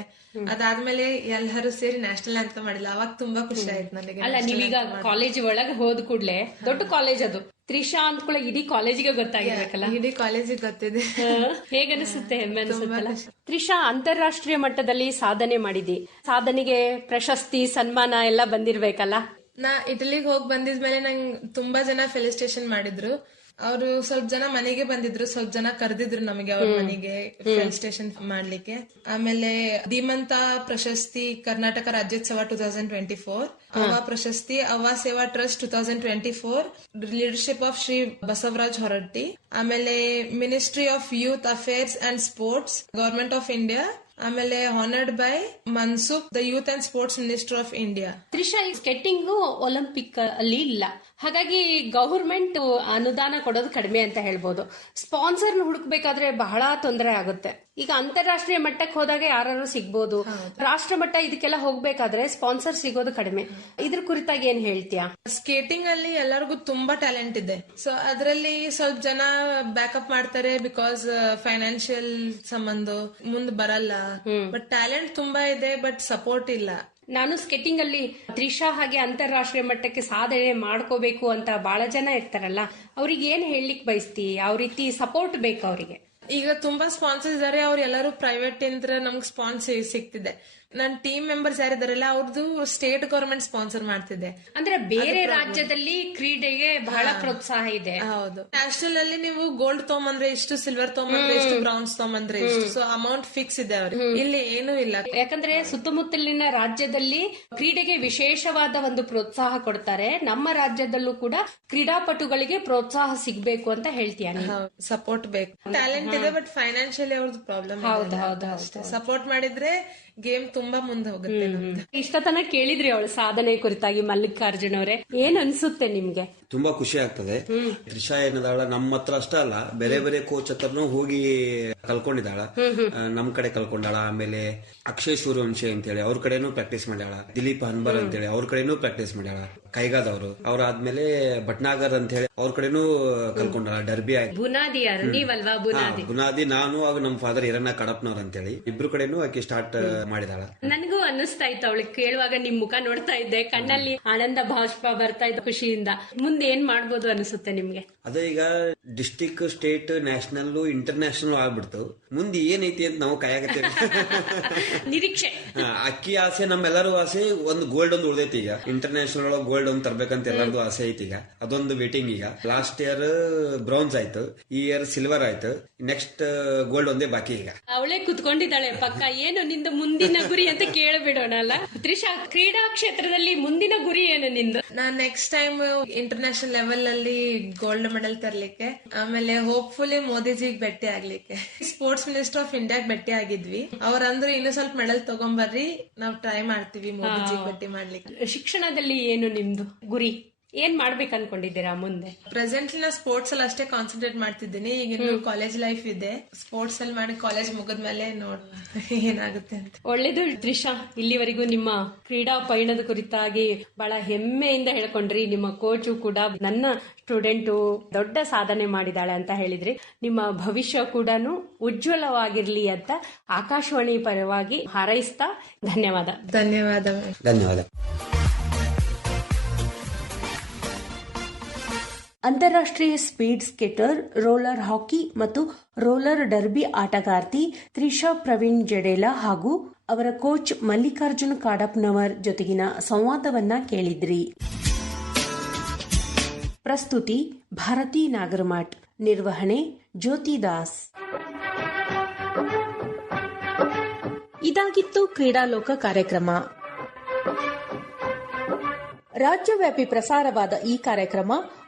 ಅದಾದ್ಮೇಲೆ ಎಲ್ಲರೂ ಸೇರಿ ನ್ಯಾಷನಲ್ ಅಂತ ಮಾಡಿಲ್ಲ ಅವಾಗ ತುಂಬಾ ಖುಷಿ ಆಯ್ತು ನನಗೆ ಅಲ್ಲ ನೀವೀಗ ಕಾಲೇಜ್ ಒಳಗೆ ಹೋದ ಕೂಡ್ಲೆ ದೊಡ್ಡ ಕಾಲೇಜ್ ಅದು. ತ್ರಿಷಾ ಅಂತ ಕೂಡ ಇಡೀ ಕಾಲೇಜಿಗೆ ಗೊತ್ತಾಗಿರ್ಬೇಕಲ್ಲ ಇಡೀ ಕಾಲೇಜಿಗೆ ಗೊತ್ತಿದೆ. ಹೇಗನಿಸುತ್ತೆ ಹೆಮ್ಮೆ ಅನಿಸುತ್ತಲ್ಲ? ತ್ರಿಷಾ ಅಂತಾರಾಷ್ಟ್ರೀಯ ಮಟ್ಟದಲ್ಲಿ ಸಾಧನೆ ಮಾಡಿದಿ. ಸಾಧನೆಗೆ ಪ್ರಶಸ್ತಿ ಸನ್ಮಾನ ಎಲ್ಲ ಬಂದಿರ್ಬೇಕಲ್ಲ? ನಾ ಇಟಲಿಗೆ ಹೋಗಿ ಬಂದಿದ್ಮೇಲೆ ನಂಗೆ ತುಂಬಾ ಜನ ಫೆಲಿಸ್ಟೇಷನ್ ಮಾಡಿದ್ರು. ಅವರು ಸ್ವಲ್ಪ ಜನ ಮನೆಗೆ ಬಂದಿದ್ರು ಸ್ವಲ್ಪ ಜನ ಕರೆದಿದ್ರು ನಮಗೆ ಅವ್ರ ಮನೆಗೆ ಸ್ಟೇಷನ್ ಮಾಡ್ಲಿಕ್ಕೆ. ಆಮೇಲೆ ಧೀಮಂತ ಪ್ರಶಸ್ತಿ Karnataka Rajyotsava two thousand twenty four ಅವ ಪ್ರಶಸ್ತಿ ಅವಾ Seva trust two thousand twenty four leadership of Shri Basavaraj Horatti. ಆಮೇಲೆ ministry of youth affairs and sports government of India ಆಮೇಲೆ honoured by Mansukh the youth and sports minister of India Trisha ಈ skating Olympic ಅಲ್ಲಿ ಇಲ್ಲ. ಹಾಗಾಗಿ government ಅನುದಾನ ಕೊಡೋದು ಕಡಿಮೆ ಅಂತ ಹೇಳ್ಬೋದು. ಸ್ಪಾನ್ಸರ್ ಹುಡುಕ್ಬೇಕಾದ್ರೆ ಬಹಳ ತೊಂದರೆ ಆಗುತ್ತೆ. ಈಗ ಅಂತಾರಾಷ್ಟ್ರೀಯ ಮಟ್ಟಕ್ಕೆ ಹೋದಾಗ ಯಾರು ಸಿಗ್ಬೋದು. ರಾಷ್ಟ್ರ ಮಟ್ಟ ಇದಕ್ಕೆಲ್ಲ ಹೋಗ್ಬೇಕಾದ್ರೆ ಸ್ಪಾನ್ಸರ್ ಸಿಗೋದು ಕಡಿಮೆ. ಇದ್ರ ಕುರಿತಾಗಿ ಏನ್ ಹೇಳ್ತೀಯಾ? ಸ್ಕೇಟಿಂಗ್ ಅಲ್ಲಿ ಎಲ್ಲರಿಗೂ ತುಂಬಾ ಟ್ಯಾಲೆಂಟ್ ಇದೆ. ಸೊ ಅದರಲ್ಲಿ ಸ್ವಲ್ಪ ಜನ ಬ್ಯಾಕಪ್ ಮಾಡ್ತಾರೆ ಬಿಕಾಸ್ ಫೈನಾನ್ಷಿಯಲ್ ಸಂಬಂಧ. ಮುಂದ್ ಬರಲ್ಲ. ಬಟ್ ಟ್ಯಾಲೆಂಟ್ ತುಂಬಾ ಇದೆ ಬಟ್ ಸಪೋರ್ಟ್ ಇಲ್ಲ. ನಾನು ಸ್ಕೆಟಿಂಗ್ ಅಲ್ಲಿ ತ್ರಿಷಾ ಹಾಗೆ ಅಂತಾರಾಷ್ಟ್ರೀಯ ಮಟ್ಟಕ್ಕೆ ಸಾಧನೆ ಮಾಡ್ಕೋಬೇಕು ಅಂತ ಬಹಳ ಜನ ಇರ್ತಾರಲ್ಲ, ಅವ್ರಿಗೆ ಏನ್ ಹೇಳಲಿಕ್ಕೆ ಬಯಸ್ತಿ? ಯಾವ ರೀತಿ ಸಪೋರ್ಟ್ ಬೇಕು ಅವರಿಗೆ. ಈಗ ತುಂಬಾ ಸ್ಪಾನ್ಸರ್ಸ್ ಇದಾರೆ, ಅವ್ರು ಎಲ್ಲರೂ ಪ್ರೈವೇಟ್ ಇಂದ ನಮ್ಗೆ ಸ್ಪಾನ್ಸರ್ ಸಿಗ್ತಿದೆ. ನನ್ನ ಟೀಮ್ ಮೆಂಬರ್ಸ್ ಯಾರಿದಾರಲ್ಲ ಅವ್ರದ್ದು ಸ್ಟೇಟ್ ಗವರ್ಮೆಂಟ್ ಸ್ಪಾನ್ಸರ್ ಮಾಡ್ತಿದೆ ಅಂದ್ರೆ ಬೇರೆ ರಾಜ್ಯದಲ್ಲಿ ಕ್ರೀಡೆಗೆ ಬಹಳ ಪ್ರೋತ್ಸಾಹ ಇದೆ. ಹೌದು. ನ್ಯಾಷನಲ್ ಅಲ್ಲಿ ನೀವು ಗೋಲ್ಡ್ ತಗೊಂಬಂದ್ರೆ ಇಷ್ಟು ಸಿಲ್ವರ್ ತಗೊಂಬಂದ್ರೆ ಇಷ್ಟು ಬ್ರೌನ್ಸ್ ತಗೊಂಬಂದ್ರೆ ಇಷ್ಟು ಸೊ ಅಮೌಂಟ್ ಫಿಕ್ಸ್ ಇದೆ ಅವ್ರಿಗೆ. ಇಲ್ಲಿ ಏನೂ ಇಲ್ಲ. ಯಾಕಂದ್ರೆ ಸುತ್ತಮುತ್ತಲಿನ ರಾಜ್ಯದಲ್ಲಿ ಕ್ರೀಡೆಗೆ ವಿಶೇಷವಾದ ಒಂದು ಪ್ರೋತ್ಸಾಹ ಕೊಡ್ತಾರೆ. ನಮ್ಮ ರಾಜ್ಯದಲ್ಲೂ ಕೂಡ ಕ್ರೀಡಾಪಟುಗಳಿಗೆ ಪ್ರೋತ್ಸಾಹ ಸಿಗ್ಬೇಕು ಅಂತ ಹೇಳ್ತೀಯ ಸಪೋರ್ಟ್ ಬೇಕು. ಟ್ಯಾಲೆಂಟ್ ಇದೆ ಬಟ್ ಫೈನಾನ್ಶಿಯಲಿ ಅವ್ರದ್ದು ಪ್ರಾಬ್ಲಮ್ ಹೌದು ಹೌದು ಹೌದು ಸಪೋರ್ಟ್ ಮಾಡಿದ್ರೆ ಗೇಮ್ ತುಂಬಾ ಮುಂದೆ ಹೋಗುತ್ತೆ ನಮ್ದು. ಇಷ್ಟತನ ಕೇಳಿದ್ರಿ ಅವಳು ಸಾಧನೆ ಕುರಿತಾಗಿ ಮಲ್ಲಿಕಾರ್ಜುನ್ ಅವರೇ. ಏನ್ ಅನ್ಸುತ್ತೆ ನಿಮ್ಗೆ? ತುಂಬಾ ಖುಷಿ ಆಗ್ತದೆ. ತ್ರಿಷಾ ಏನದಾಳ ನಮ್ಮ ಹತ್ರ ಅಷ್ಟ ಅಲ್ಲ ಬೇರೆ ಬೇರೆ ಕೋಚ್ ಹತ್ರನು ಹೋಗಿ ಕಲ್ಕೊಂಡಿದ್ದಾಳ. ನಮ್ ಕಡೆ ಕಲ್ಕೊಂಡಾಳ. ಆಮೇಲೆ ಅಕ್ಷಯ್ ಸೂರ್ಯವಂಶಿ ಅಂತೇಳಿ ಅವ್ರ ಕಡೆನೂ ಪ್ರಾಕ್ಟೀಸ್ ಮಾಡ್ಯಾಳ. ದಿಲೀಪ್ ಹನ್ಬರ್ ಅಂತೇಳಿ ಅವ್ರ ಕಡೆನೂ ಪ್ರಾಕ್ಟೀಸ್ ಮಾಡ್ಯಾಳ. ಕೈಗಾದವ್ರು ಅವ್ರಾದ್ಮೇಲೆ ಭಟ್ನಾಗರ್ ಅಂತ ಹೇಳಿ ಅವ್ರ ಕಡೆನೂ ಕಲ್ಕೊಂಡಾಳ. ಡರ್ಬಿ ಆಗಿ ಬುನಾದಿ ನಾನು ಹಾಗೂ ನಮ್ ಫಾದರ್ ಹಿರಣ್ಣ ಕಡಪ್ನವ್ರ ಅಂತೇಳಿ. ಇಬ್ರು ಕಡೆನೂ ಆಕೆ ಸ್ಟಾರ್ಟ್ ಮಾಡಿದಾಳ. ನನಗೂ ಅನ್ನಿಸ್ತಾ ಇತ್ತು ಅವಳಿಗೆ ಕೇಳುವಾಗ ನಿಮ್ ಮುಖ ನೋಡ್ತಾ ಇದ್ದೆ. ಕಣ್ಣಲ್ಲಿ ಆನಂದ ಭಾಷ್ಪ ಬರ್ತಾ ಇದ್ದ ಖುಷಿಯಿಂದ. ಮುಂದೆ ಏನ್ ಮಾಡ್ಬೋದು ಅನಿಸುತ್ತೆ ನಿಮ್ಗೆ? ಅದೇ ಈಗ ಡಿಸ್ಟಿಕ್ ಸ್ಟೇಟ್ ನ್ಯಾಷನಲ್ ಇಂಟರ್ನ್ಯಾಷನಲ್ ಆಗ್ಬಿಡ್ತು. ಮುಂದೆ ಏನೈತಿ ಅಂತ ನಾವು ಕಾಯಕತ್ತೇವೆ. ನಿರೀಕ್ಷೆ. ಅಕ್ಕಿ ಆಸೆ ನಮ್ಮೆಲ್ಲರೂ ಆಸೆ ಒಂದು ಗೋಲ್ಡ್ ಒಂದು ಉಳ್ದೈತಿ ಈಗ. ಇಂಟರ್ನ್ಯಾಷನಲ್ ಒಳಗೆ ಗೋಲ್ಡ್ ಒಂದು ತರಬೇಕಂತ ಎಲ್ಲರದು ಆಸೆ ಐತಿ ಈಗ. ಅದೊಂದು ವೇಟಿಂಗ್ ಈಗ. ಲಾಸ್ಟ್ ಇಯರ್ ಬ್ರೌನ್ಸ್ ಆಯ್ತು. ಈ ಇಯರ್ ಸಿಲ್ವರ್ ಆಯ್ತು. ನೆಕ್ಸ್ಟ್ ಗೋಲ್ಡ್ ಒಂದೇ ಬಾಕಿ ಈಗ. ಅವಳೇ ಕುತ್ಕೊಂಡಿದ್ದಾಳೆ ಪಕ್ಕ. ಏನು ನಿಂದು ಮುಂದಿನ ಗುರಿ ಅಂತ ಕೇಳಬಿಡೋಣ ಅಲ್ಲ? ತ್ರಿಷಾ ಕ್ರೀಡಾ ಕ್ಷೇತ್ರದಲ್ಲಿ ಮುಂದಿನ ಗುರಿ ಏನು ನಿಂದು? ನಾನ್ ನೆಕ್ಸ್ಟ್ ಟೈಮ್ ಇಂಟರ್ನ್ಯಾಷನಲ್ ಲೆವೆಲ್ ಅಲ್ಲಿ ಗೋಲ್ಡ್ ಮೆಡಲ್ ತರ್ಲಿಕ್ಕೆ ಆಮೇಲೆ ಹೋಪ್ಫುಲಿ ಮೋದಿಜಿಗ್ ಭೇಟಿ ಆಗ್ಲಿಕ್ಕೆ. ಸ್ಪೋರ್ಟ್ಸ್ ಮಿನಿಸ್ಟರ್ ಆಫ್ ಇಂಡಿಯಾಗ್ ಭೇಟಿ ಆಗಿದ್ವಿ. ಅವ್ರಂದ್ರೆ ಇನ್ನು ಸ್ವಲ್ಪ ಮೆಡಲ್ ತಗೊಂಬರ್ರಿ ನಾವ್ ಟ್ರೈ ಮಾಡ್ತೀವಿ ಮೋದಿಜಿ ಭೇಟಿ ಮಾಡ್ಲಿಕ್ಕೆ. ಶಿಕ್ಷಣದಲ್ಲಿ ಏನು ನಿಮ್ದು ಗುರಿ? ಏನ್ ಮಾಡ್ಬೇಕು ಅನ್ಕೊಂಡಿದ್ದೀರಾ ಮುಂದೆ? ಪ್ರೆಸೆಂಟ್ಲಿ ನಾ ಸ್ಪೋರ್ಟ್ಸ್ ಅಲ್ಲಿ ಅಷ್ಟೇ ಕಾನ್ಸಂಟ್ರೇಟ್ ಮಾಡ್ತಿದ್ದೀನಿ. ಈಗ ಕಾಲೇಜ್ ಲೈಫ್ ಇದೆ. ಸ್ಪೋರ್ಟ್ಸ್ ಅಲ್ಲಿ ಮಾಡಿ ಕಾಲೇಜ್ ಮುಗಿದ್ಮೇಲೆ ನೋಡ್ ಏನಾಗುತ್ತೆ ಅಂತ. ಒಳ್ಳೇದು ತ್ರಿಷಾ ಇಲ್ಲಿವರೆಗೂ ನಿಮ್ಮ ಕ್ರೀಡಾ ಪಯಣದ ಕುರಿತಾಗಿ ಬಹಳ ಹೆಮ್ಮೆಯಿಂದ ಹೇಳ್ಕೊಂಡ್ರಿ. ನಿಮ್ಮ ಕೋಚು ಕೂಡ ನನ್ನ ಸ್ಟೂಡೆಂಟು ದೊಡ್ಡ ಸಾಧನೆ ಮಾಡಿದಾಳೆ ಅಂತ ಹೇಳಿದ್ರಿ. ನಿಮ್ಮ ಭವಿಷ್ಯ ಕೂಡ ಉಜ್ವಲವಾಗಿರ್ಲಿ ಅಂತ ಆಕಾಶವಾಣಿ ಪರವಾಗಿ ಹಾರೈಸ್ತಾ ಧನ್ಯವಾದ. ಧನ್ಯವಾದ ಧನ್ಯವಾದ. ಅಂತಾರಾಷ್ಟ್ರೀಯ ಸ್ಪೀಡ್ ಸ್ಕೇಟರ್, ರೋಲರ್ ಹಾಕಿ ಮತ್ತು ರೋಲರ್ ಡರ್ಬಿ ಆಟಗಾರ್ತಿ ತ್ರಿಷಾ ಪ್ರವೀಣ್ ಜಡೇಲಾ ಹಾಗೂ ಅವರ ಕೋಚ್ ಮಲ್ಲಿಕಾರ್ಜುನ್ ಕಾಡಪ್ನವರ್ ಜೊತೆಗಿನ ಸಂವಾದವನ್ನ ಕೇಳಿದ್ರಿ. ಪ್ರಸ್ತುತಿ, ಭಾರತಿ ನಾಗರಮಠ್ ನಿರ್ವಹಣೆ ಜ್ಯೋತಿದಾಸ್ ಇದಾಗಿತ್ತು ಕ್ರೀಡಾಲೋಕ ಕಾರ್ಯಕ್ರಮ. ರಾಜ್ಯವ್ಯಾಪಿ ಪ್ರಸಾರವಾದ ಈ ಕಾರ್ಯಕ್ರಮ